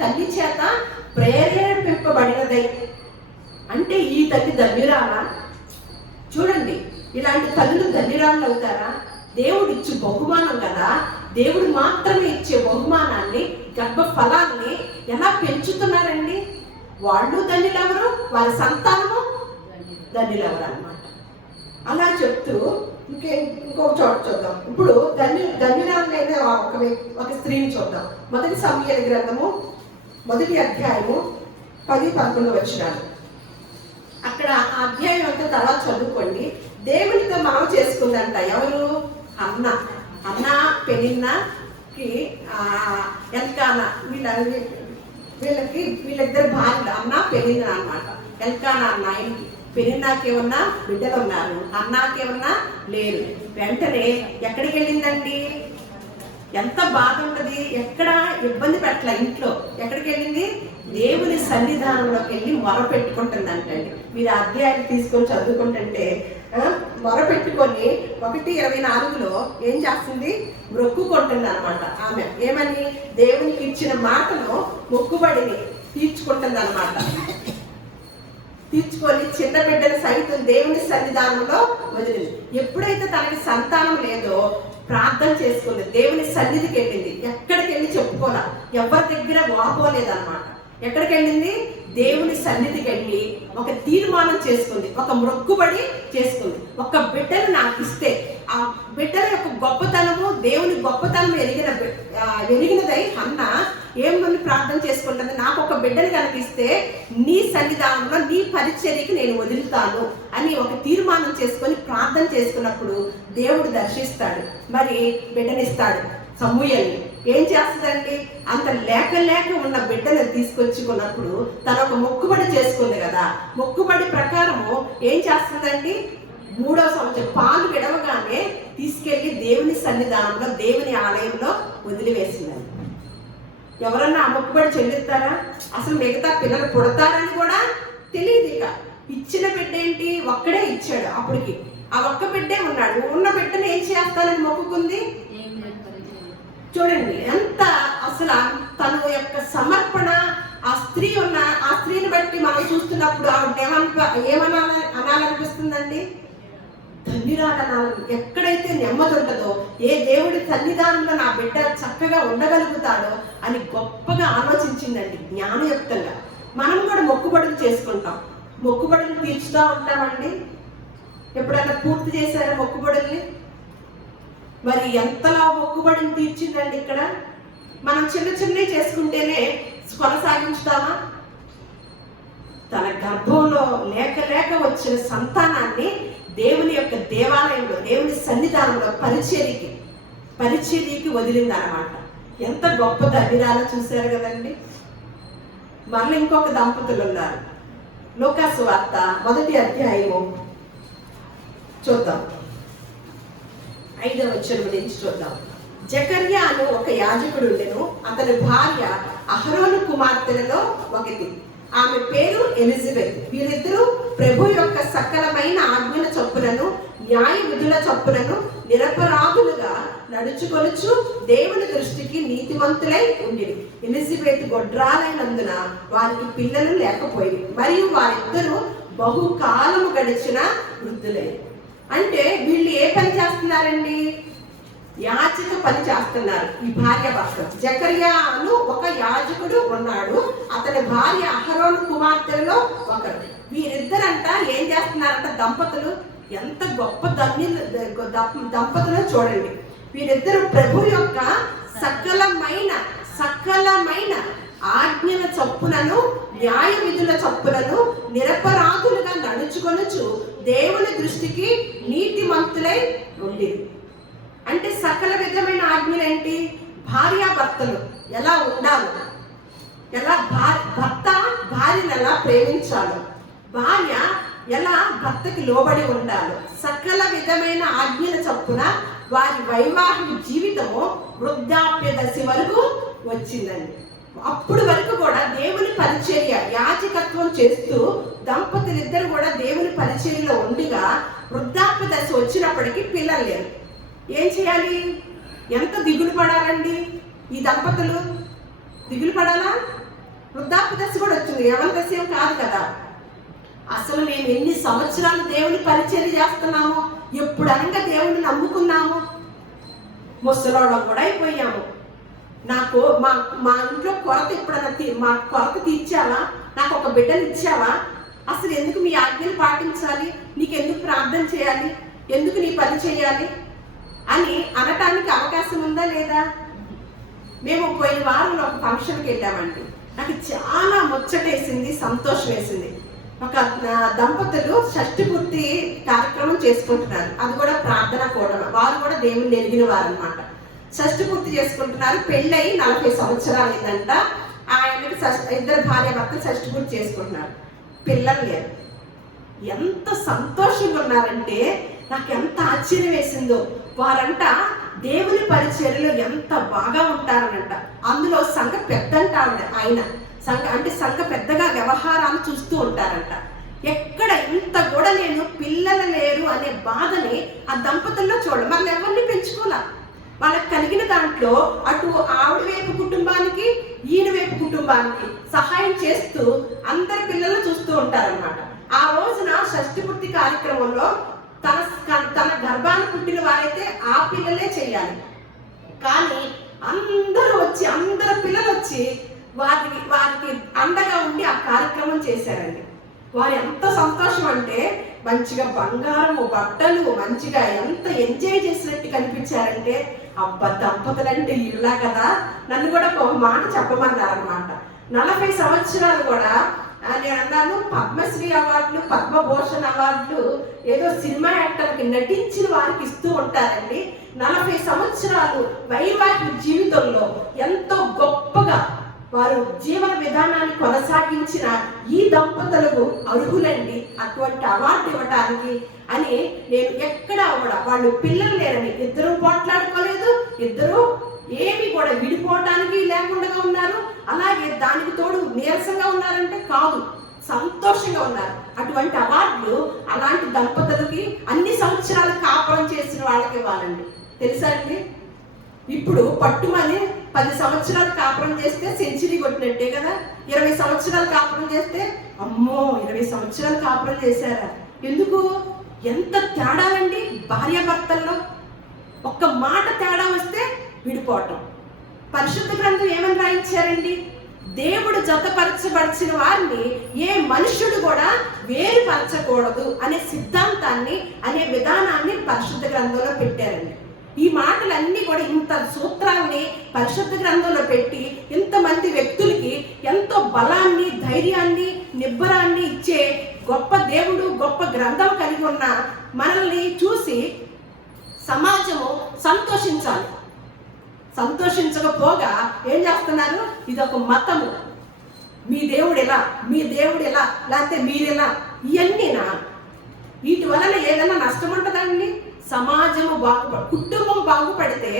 తల్లి చేత ప్రేరేపింపబడినదై. అంటే ఈ తల్లి ధన్యురాలా? చూడండి, ఇలాంటి తల్లులు ధన్యురాలు అవుతారా? దేవుడు ఇచ్చే బహుమానం కదా, దేవుడు మాత్రమే ఇచ్చే బహుమానాన్ని, గర్భ ఫలాన్ని ఎలా పెంచుతున్నారండి? వాళ్ళు ధన్యులెవరు, వారి సంతానము ధన్యులెవరు అన్నమాట. అలా చెప్తూ ఇంకొక చోట చూద్దాం. ఇప్పుడు ధన్యురాలైన ఒక స్త్రీని చూద్దాం. 1 సమూయేలు గ్రంథము 1వ అధ్యాయము 10-11. అక్కడ ఆ అధ్యాయం అంతా తర్వాత చదువుకోండి. దేవునితో మనవ చేసుకుందంట. ఎవరు? అన్నా పెనిన్నాకి ఎల్కానా, వీళ్ళిద్దరు భార్యలు, అన్నా పెనిన్నా అన్నమాట. ఎల్కానా అన్న ఆయనకి, పెనిన్నాకి ఏమన్నా బిడ్డలు ఉన్నారు, అన్నాకి ఏమన్నా లేరు. వెంటనే ఎక్కడికి వెళ్ళిందండి? ఎంత బాధ ఉంటుంది, ఎక్కడ ఇబ్బంది పెట్టలే ఇంట్లో. ఎక్కడికి వెళ్ళింది? దేవుని సన్నిధానంలోకి వెళ్ళి మొర పెట్టుకుంటుందంటండి. మీరు అధ్యాయాలు తీసుకొని చదువుకుంటుంటే మొరపెట్టుకొని 1:24 ఏం చేస్తుంది? మొక్కుకుంటుంది అనమాట. ఆమె ఏమని? దేవునికి ఇచ్చిన మాటను, మొక్కుబడిని తీర్చుకుంటుంది అనమాట. తీర్చుకొని చిన్న బిడ్డను సైతం దేవుని సన్నిధానంలో వదిలింది. ఎప్పుడైతే తనకి సంతానం లేదో ప్రార్థన చేసుకుంది, దేవుని సన్నిధికి వెళ్ళింది. ఎక్కడికి వెళ్ళి చెప్పుకోలే, ఎవరి దగ్గర వాపోలేదన్నమాట. ఎక్కడికి వెళ్ళింది? దేవుని సన్నిధికి వెళ్ళి ఒక తీర్మానం చేసుకుంది, ఒక మొక్కుబడి చేసుకుంది. ఒక బిడ్డను నాకు ఇస్తే, ఆ బిడ్డల యొక్క గొప్పతనము, దేవుని గొప్పతనం ఎరిగినదై అన్న ఏమని ప్రార్థన చేసుకుంటుంది? నాకు ఒక బిడ్డను కనిపిస్తే నీ సన్నిధానంలో నీ పరిచర్యకి నేను వదులుతాను అని ఒక తీర్మానం చేసుకొని ప్రార్థన చేసుకున్నప్పుడు దేవుడు దర్శిస్తాడు, మరి బిడ్డనిస్తాడు. సమూయేలుని ఏం చేస్తుందండి? అంత లేక ఉన్న బిడ్డను తీసుకొచ్చుకున్నప్పుడు తను ఒక మొక్కుబడి చేసుకుంది కదా, మొక్కుబడి ప్రకారము ఏం చేస్తుందండి? 3వ సంవత్సరం పాలు విడవగానే తీసుకెళ్లి దేవుని సన్నిధానంలో, దేవుని ఆలయంలో వదిలివేసిందండి. ఎవరన్నా ఆ మొక్కుబడి చెల్లిస్తారా? అసలు మిగతా పిల్లలు పుడతారని కూడా తెలియదు. ఇక ఇచ్చిన బిడ్డ ఏంటి? ఒక్కడే ఇచ్చాడు. అప్పటికి ఆ ఒక్క బిడ్డే ఉన్నాడు. ఉన్న బిడ్డను ఏం చేస్తానని మొక్కుకుంది? చూడండి ఎంత అసలు తన యొక్క సమర్పణ. ఆ స్త్రీని బట్టి మనం చూస్తున్నప్పుడు ఆవిడ అనాలనిపిస్తుందండి? ధన్యురాలనాలి. ఎక్కడైతే నెమ్మది ఉంటుందో, ఏ దేవుడి సన్నిధానంలో నా బిడ్డ చక్కగా ఉండగలుగుతాడో అని గొప్పగా ఆలోచించిందండి, జ్ఞానయుక్తంగా. మనం కూడా మొక్కుబడులు చేసుకుంటాం, మొక్కుబడులు తీర్చుతూ ఉంటామండి. ఎప్పుడైనా పూర్తి చేశారా మొక్కుబడుల్ని? మరి ఎంతలా మొక్కుబడిని తీర్చిందండి. ఇక్కడ మనం చిన్న చిన్నవి చేసుకుంటేనే కొనసాగించుతామా? తన గర్భంలో లేక లేక వచ్చిన సంతానాన్ని దేవుని యొక్క దేవాలయంలో, దేవుని సన్నిధానంలో పరిచర్యకి వదిలింది అన్నమాట. ఎంత గొప్ప దరిద్రాలు చూశారు కదండి. మళ్ళీ ఇంకొక దంపతులు ఉన్నారు. లూకా సువార్త 1వ అధ్యాయము చూద్దాం, 5వ వచనం నుంచి చూద్దాం. జకర్యా అను ఒక యాజకుడు ఉండెను. అతని భార్య అహరోను కుమార్తెలలో ఒకటి. ఆమె పేరు ఎలిజబెత్. వీరిద్దరూ ప్రభు యొక్క సకలమైన ఆజ్ఞల చొప్పునను న్యాయ విధుల చొప్పునను నిరపరాధులుగా నడుచుకొనుచు దేవుని దృష్టికి నీతిమంతులై ఉండేది. ఎలిజబెత్ గొడ్రాలైనందున వారికి పిల్లలు లేకపోయింది, మరియు వారిద్దరూ బహుకాలము గడిచిన వృద్ధులే. అంటే వీళ్ళు ఏ పని చేస్తున్నారండి? యాజక పని చేస్తున్నారు. ఈ భార్య భర్త జకర్యా అను ఒక యాజకుడు ఉన్నాడు. అతని భార్య అహరోను కుమార్తెలలో ఒకరు. వీరిద్దరంట ఏం చేస్తున్నారంట? దంపతులు. ఎంత గొప్ప దంపతులు చూడండి. వీరిద్దరు ప్రభు యొక్క సకలమైన ఆజ్ఞల చొప్పునను న్యాయ విధుల చొప్పునను నిరపరాధులుగా నడుచుకొనుచు దేవుని దృష్టికి నీతిమంతులై ఉండేది. అంటే సకల విధమైన ఆజ్ఞలు ఏంటి? భార్యాభర్తలు ఎలా ఉండాలి, ఎలా భర్త భార్యను ఎలా ప్రేమించాలో, భార్య ఎలా భర్తకి లోబడి ఉండాలో, సకల విధమైన ఆజ్ఞల చొప్పున వారి వైవాహిక జీవితము వృద్ధాప్య దశ వరకు వచ్చిందండి. అప్పుడు వరకు కూడా దేవుని పరిచర్య, యాజకత్వం చేస్తూ దంపతులిద్దరు కూడా దేవుని పరిచర్యలో ఉండిగా వృద్ధాప్య దశ వచ్చినప్పటికీ పిల్లలు లేరు. ఏం చేయాలి? ఎంత దిగులు పడాలండి ఈ దంపతులు? దిగులు పడాలా? వృద్ధాప్య దశ కూడా వచ్చింది, ఎవరి దశ ఏం కాదు కదా. అసలు మేము ఎన్ని సంవత్సరాలు దేవుని పరిచర్య చేస్తున్నాము, ఎప్పుడు అనగా దేవుని నమ్ముకున్నాము, ముసలోళ్ళం కూడా అయిపోయాము. నాకు మా ఇంట్లో కొరత ఎప్పుడన్నా మా కొరత తీర్చావా? నాకు ఒక బిడ్డను ఇచ్చావా? అసలు ఎందుకు మీ ఆజ్ఞలు పాటించాలి? నీకు ఎందుకు ప్రార్థన చేయాలి? ఎందుకు నీ పని చేయాలి అని అనటానికి అవకాశం ఉందా లేదా? మేము పోయిన వారంలో ఒక ఫంక్షన్కి వెళ్ళామండి. నాకు చాలా ముచ్చటేసింది, సంతోషం వేసింది. ఒక దంపతులు షష్ఠి పూర్తి కార్యక్రమం చేసుకుంటున్నారు. అది కూడా ప్రార్థన కూడా. వారు కూడా దేవుని ఎరిగిన వారు అనమాట. షష్ఠి పూర్తి చేసుకుంటున్నారు. పెళ్ళై 40 సంవత్సరాలు అయిందంట. ఆయనకి ఇద్దరు భార్య భర్తలు షష్ఠి పూర్తి చేసుకుంటున్నారు. పిల్లలు లేరు. ఎంత సంతోషంగా ఉన్నారంటే నాకు ఎంత ఆశ్చర్యం వేసిందో. వారంట దేవుని పరిచర్యలో ఎంత బాగా ఉంటారనంట. అందులో సంఘ పెద్దంట ఆయన సంఘ పెద్దగా వ్యవహారాలు చూస్తూ ఉంటారంట. ఎక్కడ ఇంత కూడా నేను పిల్లలు లేరు అనే బాధని ఆ దంపతుల్లో చూడండి. మళ్ళీ ఎవరిని పెంచుకోలే. వాళ్ళకి కలిగిన దాంట్లో అటు ఆవిడ వైపు కుటుంబానికి, ఈయన వైపు కుటుంబానికి సహాయం చేస్తూ అందరి పిల్లలు చూస్తూ ఉంటారన్నమాట. ఆ రోజున షష్ఠి పూర్తి కార్యక్రమంలో తన గర్భాన్ని పుట్టిన వారైతే ఆ పిల్లలే చేయాలి. కానీ అందరి పిల్లలు వచ్చి వారికి అండగా ఉండి ఆ కార్యక్రమం చేశారండి. వారు ఎంత సంతోషం అంటే మంచిగా బంగారము బట్టలు మంచిగా ఎంత ఎంజాయ్ చేసినట్టు కనిపించారంటే, అబ్బా దంపతులంటే ఇలా కదా. నన్ను కూడా ఒక మాట చెప్పమన్నారు అనమాట. 40 సంవత్సరాలు కూడా నేను అన్నాను, పద్మశ్రీ అవార్డులు, పద్మభూషణ్ అవార్డులు ఏదో సినిమా యాక్టర్కి నటించిన వారికి ఇస్తూ ఉంటారండి. 40 సంవత్సరాలు వైవాహిక జీవితంలో ఎంతో గొప్పగా వారు జీవన విధానాన్ని కొనసాగించిన ఈ దంపతులకు అర్హులండి అటువంటి అవార్డు ఇవ్వటానికి అని. నేను ఎక్కడా కూడా వాళ్ళు పిల్లలు లేరని ఇద్దరు పోట్లాడుకోలేదు, ఇద్దరు ఏమి కూడా విడిపోవటానికి లేకుండా ఉన్నారు. అలాగే దానికి తోడు నీరసంగా ఉన్నారంటే కాదు, సంతోషంగా ఉన్నారు. అటువంటి అవార్డులు అలాంటి దంపతులకి అన్ని సంవత్సరాలు కాపురం చేసిన వాళ్ళకి ఇవ్వాలండి. తెలుసా అండి? ఇప్పుడు పట్టుమని 10 సంవత్సరాలు కాపురం చేస్తే సెంచరీ కొట్టినట్టే కదా. 20 సంవత్సరాలు కాపురం చేస్తే అమ్మో 20 సంవత్సరాలు కాపురం చేశారా? ఎందుకు? ఎంత తేడాలండి భార్యాభర్తల్లో. ఒక్క మాట తేడా వస్తే విడిపోవటం. పరిశుద్ధ గ్రంథం ఏమని రాయించారండి? దేవుడు జతపరచబడిచిన వారిని ఏ మనుష్యుడు కూడా వేరుపరచకూడదు అనే సిద్ధాంతాన్ని, అనే విధానాన్ని పరిశుద్ధ గ్రంథంలో పెట్టారండి. ఈ మాటలన్నీ కూడా ఇంత సూత్రాన్ని పరిశుద్ధ గ్రంథంలో పెట్టి ఇంతమంది వ్యక్తులకి ఎంతో బలాన్ని, ధైర్యాన్ని, నిబ్బరాన్ని ఇచ్చే గొప్ప దేవుడు, గొప్ప గ్రంథం కలిగి ఉన్న మనల్ని చూసి సమాజము సంతోషించాలి. సంతోషించకపోగా ఏం చేస్తున్నారు? ఇది ఒక మతము, మీ దేవుడు ఎలా, మీ దేవుడు ఎలా, లేకపోతే మీరెలా, ఇవన్నీనా? వీటి వలన ఏదైనా నష్టం ఉంటుందండి? సమాజము కుటుంబం బాగుపడితే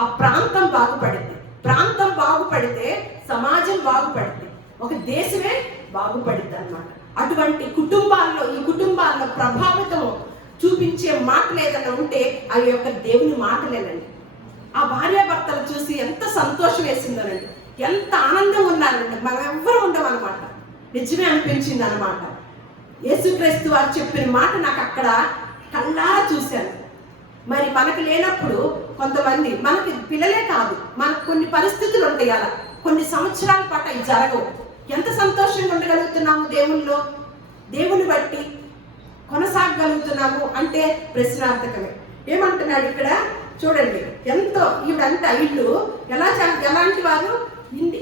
ఆ ప్రాంతం బాగుపడింది, ప్రాంతం బాగుపడితే సమాజం బాగుపడింది, ఒక దేశమే బాగుపడింది అన్నమాట. అటువంటి కుటుంబాల్లో, ఈ కుటుంబాల్లో ప్రభావితం చూపించే మాటలు ఏదైనా ఉంటే అవి యొక్క దేవుని మాటలేనండి. ఆ భార్యాభర్తలు చూసి ఎంత సంతోషం వేసిందోనండి, ఎంత ఆనందం ఉన్నారండి. మనం ఎవ్వరూ ఉండమన్నమాట. నిజమే అనిపించింది అనమాట. యేసుక్రీస్తు వారు చెప్పిన మాట నాకు అక్కడ కళ్ళారా చూశాను. మరి మనకు లేనప్పుడు కొంతమంది, మనకి పిల్లలే కాదు, మనకు కొన్ని పరిస్థితులు ఉంటాయి, అలా కొన్ని సంవత్సరాల పాటు అవి జరగవు. ఎంత సంతోషంగా ఉండగలుగుతున్నాము దేవుల్లో, దేవుని బట్టి కొనసాగగలుగుతున్నాము అంటే ప్రశ్నార్థకమే. ఏమంటున్నాడు ఇక్కడ చూడండి, ఎంతో ఈవిడంతా ఇల్లు ఎలాంటి వారు,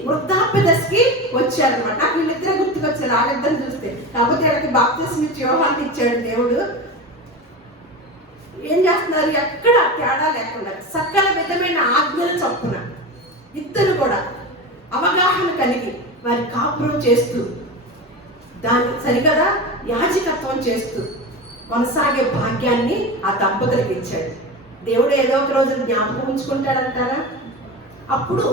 వృద్ధాప్య దశకి వచ్చారనమాట. నాకు వీళ్ళిద్దరే గుర్తుకొచ్చారు, వాళ్ళిద్దరిని చూస్తే. కాకపోతే వాళ్ళకి బాప్తిస్మం ఇచ్చి యోహాన్ని ఇచ్చాడు దేవుడు. ఏం చేస్తున్నారు? ఎక్కడ తేడా లేకుండా సకల విధమైన ఆజ్ఞల చొప్పున ఇద్దరు కూడా అవగాహన కలిగి వారి కాపురం చేస్తూ, దాన్ని సరికదా యాజకత్వం చేస్తూ కొనసాగే భాగ్యాన్ని ఆ దంపతులకు ఇచ్చాడు దేవుడు. ఏదో ఒక రోజు జ్ఞాపకం ఉంచుకుంటాడంటారా? అప్పుడు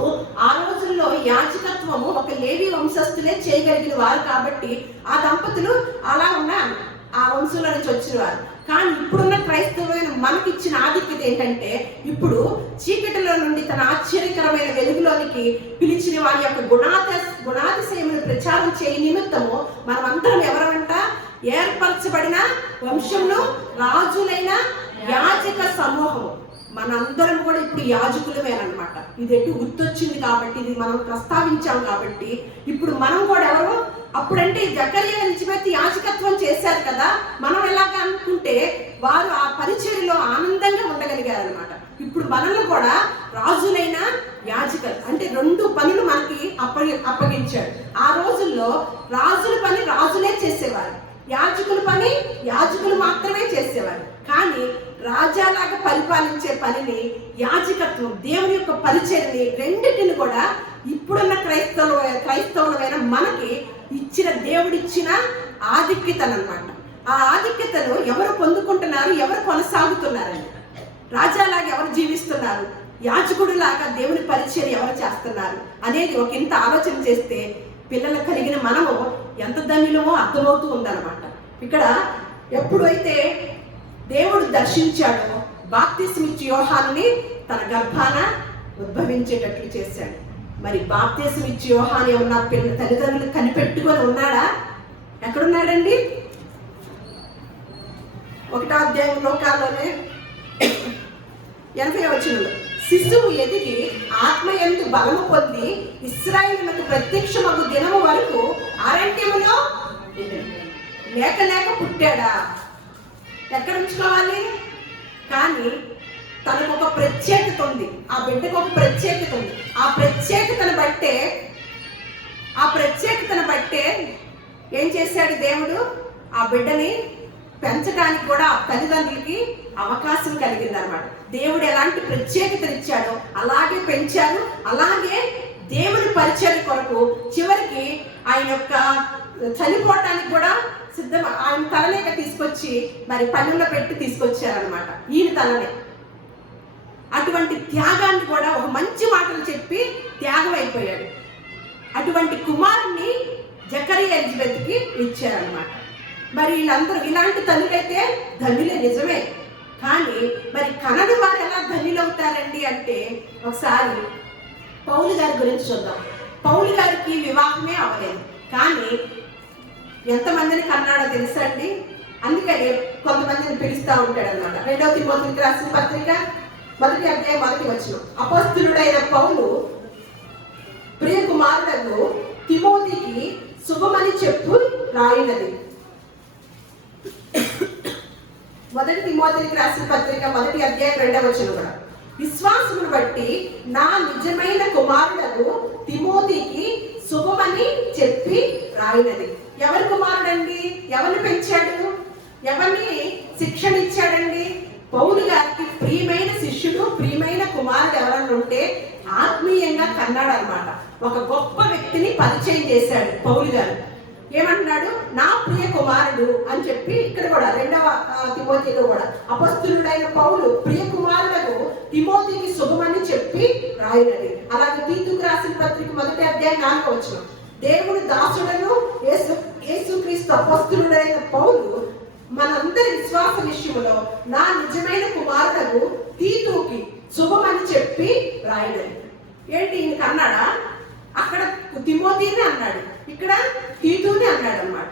ఆ రోజుల్లో యాజకత్వము ఒక లేవి వంశస్థులే చేయగలిగిన వారు కాబట్టి ఆ దంపతులు అలా ఉన్నారు, ఆ వంశంలో నుంచి వచ్చిన వారు. కానీ ఇప్పుడున్న క్రైస్తవులైన మనకి ఇచ్చిన ఆధిక్యత ఏంటంటే, ఇప్పుడు చీకటిలో నుండి తన ఆశ్చర్యకరమైన వెలుగులోనికి పిలిచిన వారి యొక్క గుణాతిశయమును ప్రచారం చేయ నిమిత్తము మనమందరం ఎవరమంట? ఏర్పరచబడిన వంశంలో రాజులైన యాజక సమూహము. మనందరం కూడా ఇప్పుడు యాజకులమేనమాట. ఇది ఎటు గుర్తొచ్చింది కాబట్టి, ఇది మనం ప్రస్తావించాం కాబట్టి ఇప్పుడు మనం కూడా ఎవరు? అప్పుడంటే జకర్యా ఎలిజబెత్ యాజకత్వం చేశారు కదా, మనం ఎలాగ అనుకుంటే వారు ఆ పరిచర్యలో ఆనందంగా ఉండగలిగారు అనమాట. ఇప్పుడు మనల్ని కూడా రాజులైన యాజకులు అంటే రెండు పనులు మనకి అప్పగించాడు. ఆ రోజుల్లో రాజుల పని రాజులే చేసేవారు, యాజకుల పని యాజకులు మాత్రమే చేసేవారు. కానీ రాజాలాగా పరిపాలించే పనిని, యాజకత్వం, దేవుని యొక్క పరిచర్ని, రెండింటిని కూడా ఇప్పుడున్న క్రైస్తవులమైన మనకి ఇచ్చిన దేవుడిచ్చిన ఆధిక్యతనమాట. ఆ ఆధిక్యతను ఎవరు పొందుకుంటున్నారు, ఎవరు కొనసాగుతున్నారని, రాజాలాగా ఎవరు జీవిస్తున్నారు, యాజకుడిలాగా దేవుని పరిచర్య ఎవరు చేస్తున్నారు అనేది ఒక ఇంత ఆలోచన చేస్తే పిల్లలు కలిగిన మనము ఎంత ధన్యులమో అర్థమవుతూ ఉందన్నమాట. ఇక్కడ ఎప్పుడైతే దేవుడు దర్శించాడో బాప్తిస్మం ఇచ్చి యోహానుని తన గర్భాన ఉద్భవించేటట్లు చేశాడు. మరి బాప్తిస్మం ఇచ్చి యోహాను ఏమన్నా తల్లిదండ్రులు కనిపెట్టుకొని ఉన్నాడా? ఎక్కడున్నాడండి? 1వ అధ్యాయం లోకాల్లోనే 80వ వచనంలో, శిశువు ఎదిగి ఆత్మయందు బలము పొంది ఇశ్రాయేలునకు ప్రత్యక్షమగు దినము వరకు అరణ్యములో లేక పుట్టాడా? ఎక్కడ ఉంచుకోవాలి? కానీ తనకు ఒక ప్రత్యేకత ఉంది, ఆ బిడ్డకు ఒక ప్రత్యేకత ఉంది. ఆ ప్రత్యేకతను బట్టే ఏం చేశాడు దేవుడు? ఆ బిడ్డని పెంచడానికి కూడా తల్లిదండ్రులకి అవకాశం కలిగింది అనమాట. దేవుడు ఎలాంటి ప్రత్యేకతనిచ్చాడో అలాగే పెంచారు. అలాగే దేవుని పరిచయం కొరకు చివరికి ఆయన యొక్క చనిపోవటానికి కూడా సిద్ధం, ఆయన తలలేక తీసుకొచ్చి మరి పనుల్లో పెట్టి తీసుకొచ్చారనమాట, ఈయన తలనే. అటువంటి త్యాగాన్ని కూడా ఒక మంచి మాటలు చెప్పి త్యాగం అయిపోయాడు. అటువంటి కుమారుణ్ణి జకర్యా ఎలిజబెత్కి ఇచ్చారనమాట. మరి వీళ్ళందరూ ఇలాంటి తల్లులైతే ధన్యులే, నిజమే. కానీ మరి కనని వారు ఎలా ధన్యులవుతారండి అంటే, ఒకసారి పౌలు గారి గురించి చూద్దాం. పౌలు గారికి వివాహమే అవ్వలేదు, కానీ ఎంతమందిని కన్నాడో తెలుసా అండి? అందుకని కొంతమందిని పిలుస్తూ ఉంటాడు అనమాట. 2వ తిమోతికి రాసిన పత్రిక 1వ అధ్యాయం 1వ వచనం, అపోస్తలుడైన పౌలు ప్రియ కుమారులకు తిమోతికి శుభమని చెప్పు రాయినది. 1 తిమోతికి రాసిన పత్రిక 1వ అధ్యాయం 2వ వచనం కూడా, విశ్వాసమును బట్టి నా నిజమైన కుమారుడకు తిమోతికి శుభమని చెప్పి రాయినది. ఎవరి కుమారుడండి? ఎవరిని పెంచాడు? ఎవరిని శిక్షణ ఇచ్చాడండి? పౌలు గారికి ప్రియమైన శిష్యుడు, ప్రియమైన కుమారుడు ఎవరన్నా ఉంటే ఆత్మీయంగా కన్నాడు అనమాట. ఒక గొప్ప వ్యక్తిని పరిచయం చేశాడు పౌలు గారు. ఏమంటున్నాడు? నా ప్రియ కుమారుడు అని చెప్పి ఇక్కడ కూడా 2వ తిమోతిలో కూడా అపొస్తలుడైన పౌలు ప్రియ కుమారులకు తిమోతికి శుభమని చెప్పి రాయినది. అలాగే తీతుకు రాసిన పత్రిక 1వ అధ్యాయం 4వ వచనం, దేవుని దాసుడను యేసుక్రీస్తు అపొస్తలుడైన పౌలు మనందరి విశ్వాస విషయంలో నా నిజమైన కుమారుడకు తీతుకి శుభమని చెప్పి రాయినది. ఏంటి, ఈయనకి అన్నాడా? అక్కడ తిమోతిని అన్నాడు, ఇక్కడ తీతుని అన్నాడు అన్నమాట.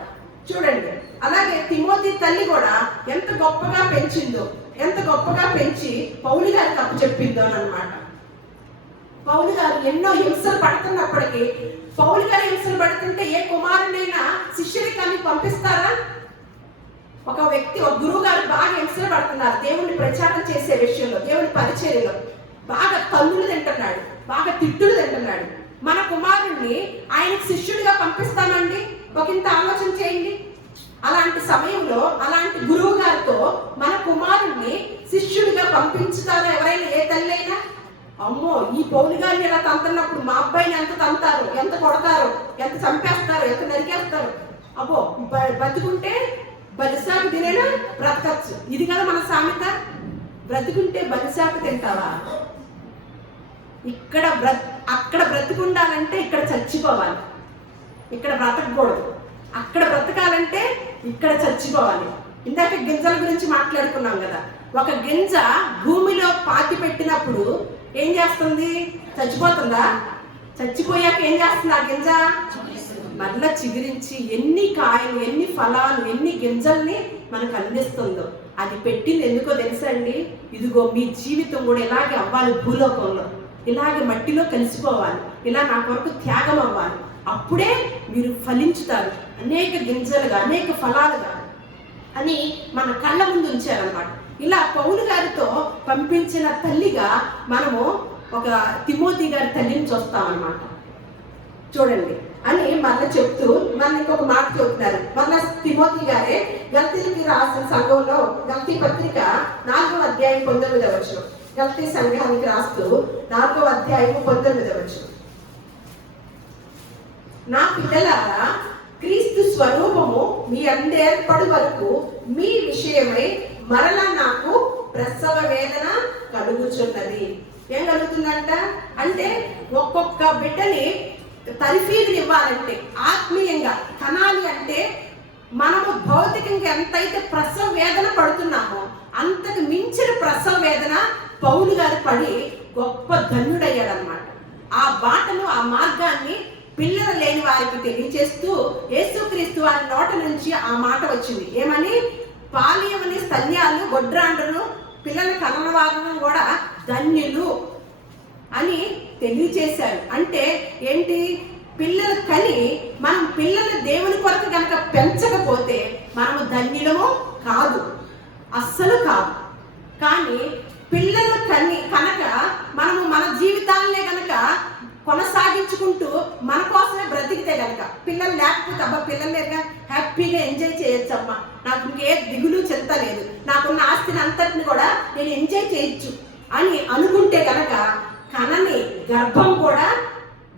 చూడండి, అలాగే తిమోతి తల్లి కూడా ఎంత గొప్పగా పెంచిందో, ఎంత గొప్పగా పెంచి పౌలు గారికి అప్పు చెప్పిందో అన్నమాట. పౌలు గారు ఎన్నో హింసలు పడుతున్నప్పటికీ, పౌలు గారు హింసలు పడుతుంటే ఏ కుమారునైనా శిష్యుడికి పంపిస్తారా? ఒక వ్యక్తి, ఒక గురువు గారు బాగా హింసలు పడుతున్నారు దేవుని ప్రచారం చేసే విషయంలో, దేవుని పరిచర్యలో బాగా తన్నులు తింటున్నాడు, బాగా తిట్టులు తింటున్నాడు. మన కుమారుణ్ణి ఆయనకు శిష్యుడిగా పంపిస్తామండి? ఒకంత ఆలోచన చేయండి. అలాంటి సమయంలో అలాంటి గురువు గారితో మన కుమారుణ్ణి శిష్యుడిగా పంపించుతారో ఎవరైనా? ఏ తల్లి అయినా? అమ్మో, ఈ పౌలు గారిని ఇలా తంతున్నప్పుడు మా అబ్బాయిని ఎంత తంతారు, ఎంత కొడతారు, ఎంత చంపేస్తారు, ఎంత నరికేస్తారు. అబ్బో, బతుకుంటే బలిసాకు తినేనా బ్రతకచ్చు. ఇది కదా మన సామెత. బ్రతుకుంటే బలిసాకు తింటావా? అక్కడ బ్రతుకుండాలంటే ఇక్కడ చచ్చిపోవాలి. ఇక్కడ బ్రతకూడదు. అక్కడ బ్రతకాలంటే ఇక్కడ చచ్చిపోవాలి. ఇందాక గింజల గురించి మాట్లాడుకున్నాం కదా. ఒక గింజ భూమిలో పాతి పెట్టినప్పుడు ఏం చేస్తుంది? చచ్చిపోతుందా? చచ్చిపోయాక ఏం చేస్తుంది ఆ గింజ? మళ్ళా చిగురించి ఎన్ని కాయలు, ఎన్ని ఫలాలు, ఎన్ని గింజల్ని మనకు అందిస్తుందో. అది పెట్టింది ఎందుకో తెలుసా అండి? ఇదిగో మీ జీవితం కూడా ఇలాగే అవ్వాలి, భూలోకంలో ఇలాగే మట్టిలో కలిసిపోవాలి, ఇలా నా కొరకు త్యాగం అవ్వాలి. అప్పుడే మీరు ఫలించుతారు, అనేక గింజలుగా, అనేక ఫలాలుగా అని మన కళ్ళ ముందు ఉంచారనమాట. ఇలా పౌలు గారితో పంపించిన తల్లిగా మనము ఒక తిమోతి గారి తల్లిని చూస్తామన్నమాట. చూడండి అని మళ్ళీ చెప్తూ మళ్ళీ ఇంకొక మాట చెప్తున్నారు. మళ్ళీ తిమోతి గారే గల్తీకి రాసిన సంఘంలో గల్తీ పత్రిక 4వ అధ్యాయం 19వ వచనం, గల్తీ సంఘానికి రాస్తూ 4వ అధ్యాయం 19వ వచనం, నా పిల్లలారా, క్రీస్తు స్వరూపము మీ అందేర్పడు వరకు మీ విషయమై మరలా నాకు ప్రసవ వేదన కలుగుచున్నది. ఏం కలుగుతుందంట అంటే, ఒక్కొక్క బిడ్డని తరిఫీదు ఇవ్వాలంటే, ఆత్మీయంగా కనాలి అంటే, మనము భౌతికంగా ఎంతైతే ప్రసవ వేదన పడుతున్నామో అంతకు మించిన ప్రసవ వేదన పౌలు గారు పడి గొప్ప ధన్యుడయ్యాడనమాట. ఆ బాటను, ఆ మార్గాన్ని పిల్లలు లేని వారికి తెలియజేస్తూ యేసుక్రీస్తు వారి నోట నుంచి ఆ మాట వచ్చింది. ఏమని? పాలియమని స్తన్యాలు గొడ్రాండ్రును పిల్లలు కనని వారిని కూడా ధన్యులు అని తెలియచేశారు. అంటే ఏంటి? పిల్లలు కని మనం పిల్లలు దేవుని కొరకు కనుక పెంచకపోతే మనము ధన్యులము కాదు, అస్సలు కాదు. కానీ పిల్లలు కనుక మనము మన జీవితాలనే కనుక కొనసాగించుకుంటూ మన కోసమే బ్రతికితే కనుక, పిల్లలు లేకపోతే అబ్బా పిల్లలు లేక హ్యాపీగా ఎంజాయ్ చేయొచ్చు, అమ్మా నాకు ఇంకే దిగులు చింత లేదు, నాకున్న ఆస్తిని అంతటిని కూడా నేను ఎంజాయ్ చేయొచ్చు అని అనుకుంటే కనుక కనని గర్భం కూడా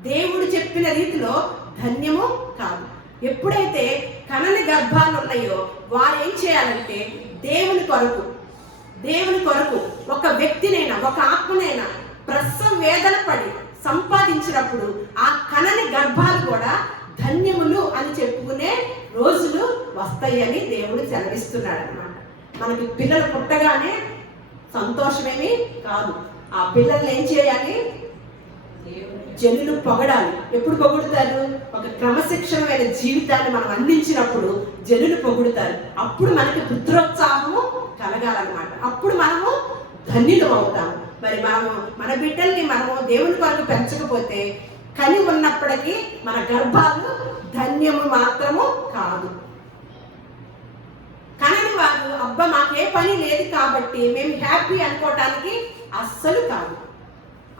దేవుడు చెప్పిన రీతిలో ధన్యము కాదు. ఎప్పుడైతే కనని గర్భాలు ఉన్నాయో వారు ఏం చేయాలంటే దేవుని కొరకు ఒక వ్యక్తినైనా, ఒక ఆత్మనైనా ప్రసవ వేదన పడి సంపాదించినప్పుడు ఆ కనని గర్భాలు కూడా ధన్యములు అని చెప్పుకునే రోజులు వస్తాయని దేవుడు సెలవిస్తున్నాడు అన్నమాట. మనకి పిల్లలు పుట్టగానే సంతోషమేమి కాదు. ఆ పిల్లల్ని ఏం చేయాలి? జనులు పొగడాలి. ఎప్పుడు పొగుడుతారు? ఒక క్రమశిక్షణమైన జీవితాన్ని మనం అందించినప్పుడు జనులు పొగుడుతారు. అప్పుడు మనకి పుత్రోత్సాహము కలగాలన్నమాట. అప్పుడు మనము ధన్యులు అవుతాము. మరి మన బిడ్డల్ని మనము దేవుని కొరకు పెంచకపోతే కని ఉన్నప్పటికీ మన గర్భాలు ధన్యము మాత్రము కాదు. కనని వారు అబ్బా మాకే పని లేదు కాబట్టి మేము హ్యాపీ అనుకోవటానికి అస్సలు కాదు.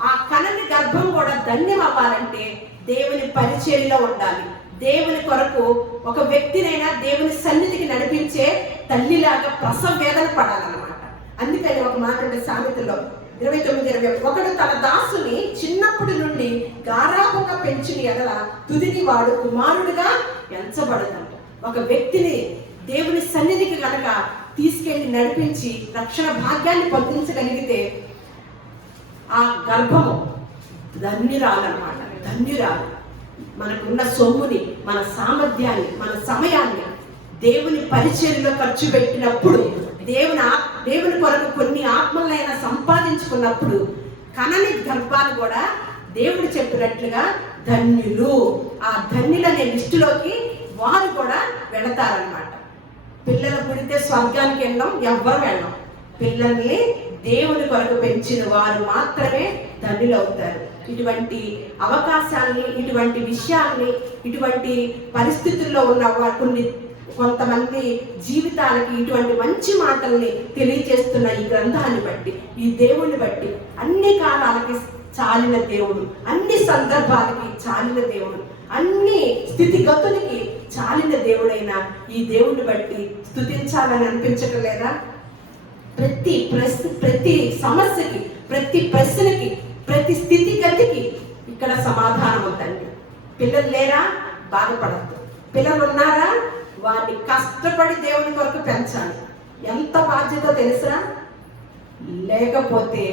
ఆ కనని గర్భం కూడా ధన్యం అవ్వాలంటే దేవుని పరిచర్యలో ఉండాలి. దేవుని కొరకు ఒక వ్యక్తినైనా దేవుని సన్నిధికి నడిపించే తల్లిలాగా ప్రసవ వేదన పడాలన్నమాట. అందుకని ఒక మాట అంటే సామెతలో 29:21, ఒకడు తన దాసుని చిన్నప్పటి నుండి గారాబంగా పెంచిన ఎడల తుదిని వాడు కుమారుడుగా ఎంచబడదంట. ఒక వ్యక్తిని దేవుని సన్నిధికి కనుక తీసుకెళ్లి నడిపించి రక్షణ భాగ్యాన్ని పొందించగలిగితే ఆ గర్భము ధన్యురాలన్నమాట. ధన్యురాలు. మనకున్న సొమ్ముని, మన సామర్థ్యాన్ని, మన సమయాన్ని దేవుని పరిచర్యలో ఖర్చు పెట్టినప్పుడు, దేవుని కొరకు కొన్ని ఆత్మలైనా సంపాదించుకున్నప్పుడు కనని గర్భాలు కూడా దేవుడు చెప్పినట్లుగా ధన్యులు. ఆ ధన్యులనే లిస్టులోకి వారు కూడా వెళతారనమాట. పిల్లలు పుడితే స్వర్గానికి వెళ్ళడం ఎవ్వరు వెళ్ళం. పిల్లల్ని దేవుని కొరకు పెంచిన వారు మాత్రమే ధన్యులు అవుతారు. ఇటువంటి అవకాశాలని, ఇటువంటి విషయాల్ని, ఇటువంటి పరిస్థితుల్లో ఉన్న కొంతమంది జీవితాలకి ఇటువంటి మంచి మాటల్ని తెలియజేస్తున్న ఈ గ్రంథాన్ని బట్టి, ఈ దేవుని బట్టి అన్ని కాలాలకి చాలిన దేవుడు, అన్ని సందర్భాలకి చాలిన దేవుడు, అన్ని స్థితిగతులకి చాలిన దేవుడైన ఈ దేవుని బట్టి స్తుతించాలని అనిపించట్లేదా? ప్రతి సమస్యకి, ప్రతి ప్రశ్నకి, ప్రతి స్థితిగతికి ఇక్కడ సమాధానం ఉందండి. పిల్లలు లేరా? బాధపడద్దు. పిల్లలు ఉన్నారా? వారిని కష్టపడి దేవుని కొరకు పెంచాలి. ఎంత బాధ్యత తెలుసా? లేకపోతే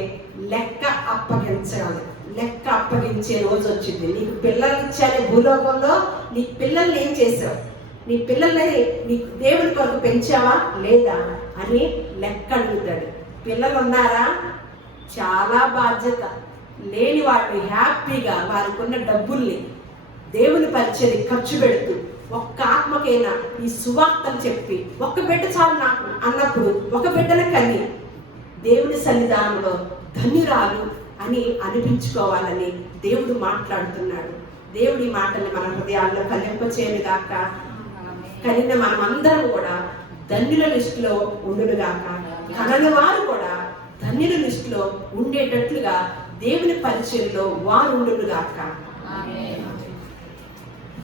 లెక్క అప్పగించాలి. లెక్క అప్పగించే రోజు వచ్చింది. నీకు పిల్లలు ఇచ్చానే భూలోకంలో, నీ పిల్లల్ని ఏం చేసావు? నీ పిల్లల్ని నీకు దేవుని కొరకు పెంచావా లేదా అని లెక్క అడుగుతాడు. పిల్లలు ఉన్నారా? చాలా బాధ్యత. లేని వాటిని హ్యాపీగా వారికి ఉన్న డబ్బుల్ని దేవుని పరిచర్య ఖర్చు పెడుతూ ఒక్క ఆత్మకైనా ఈ సువార్తను చెప్పి, ఒక్క బిడ్డ చాలు నాకు అన్నప్పుడు ఒక బిడ్డను కని దేవుని సన్నిధానంలో ధన్యురాలు అని అనిపించుకోవాలని దేవుడు మాట్లాడుతున్నాడు. దేవుడి మాటల్ని మన హృదయాల్లో కలింపచేయను గాక. కలిగిన మనమందరం కూడా ధన్యుల లిస్టులో ఉండును గాక. కనని వారు కూడా ధన్యుల లిస్టులో ఉండేటట్లుగా దేవుని పరిచర్యలో వారు ఉండును గాక.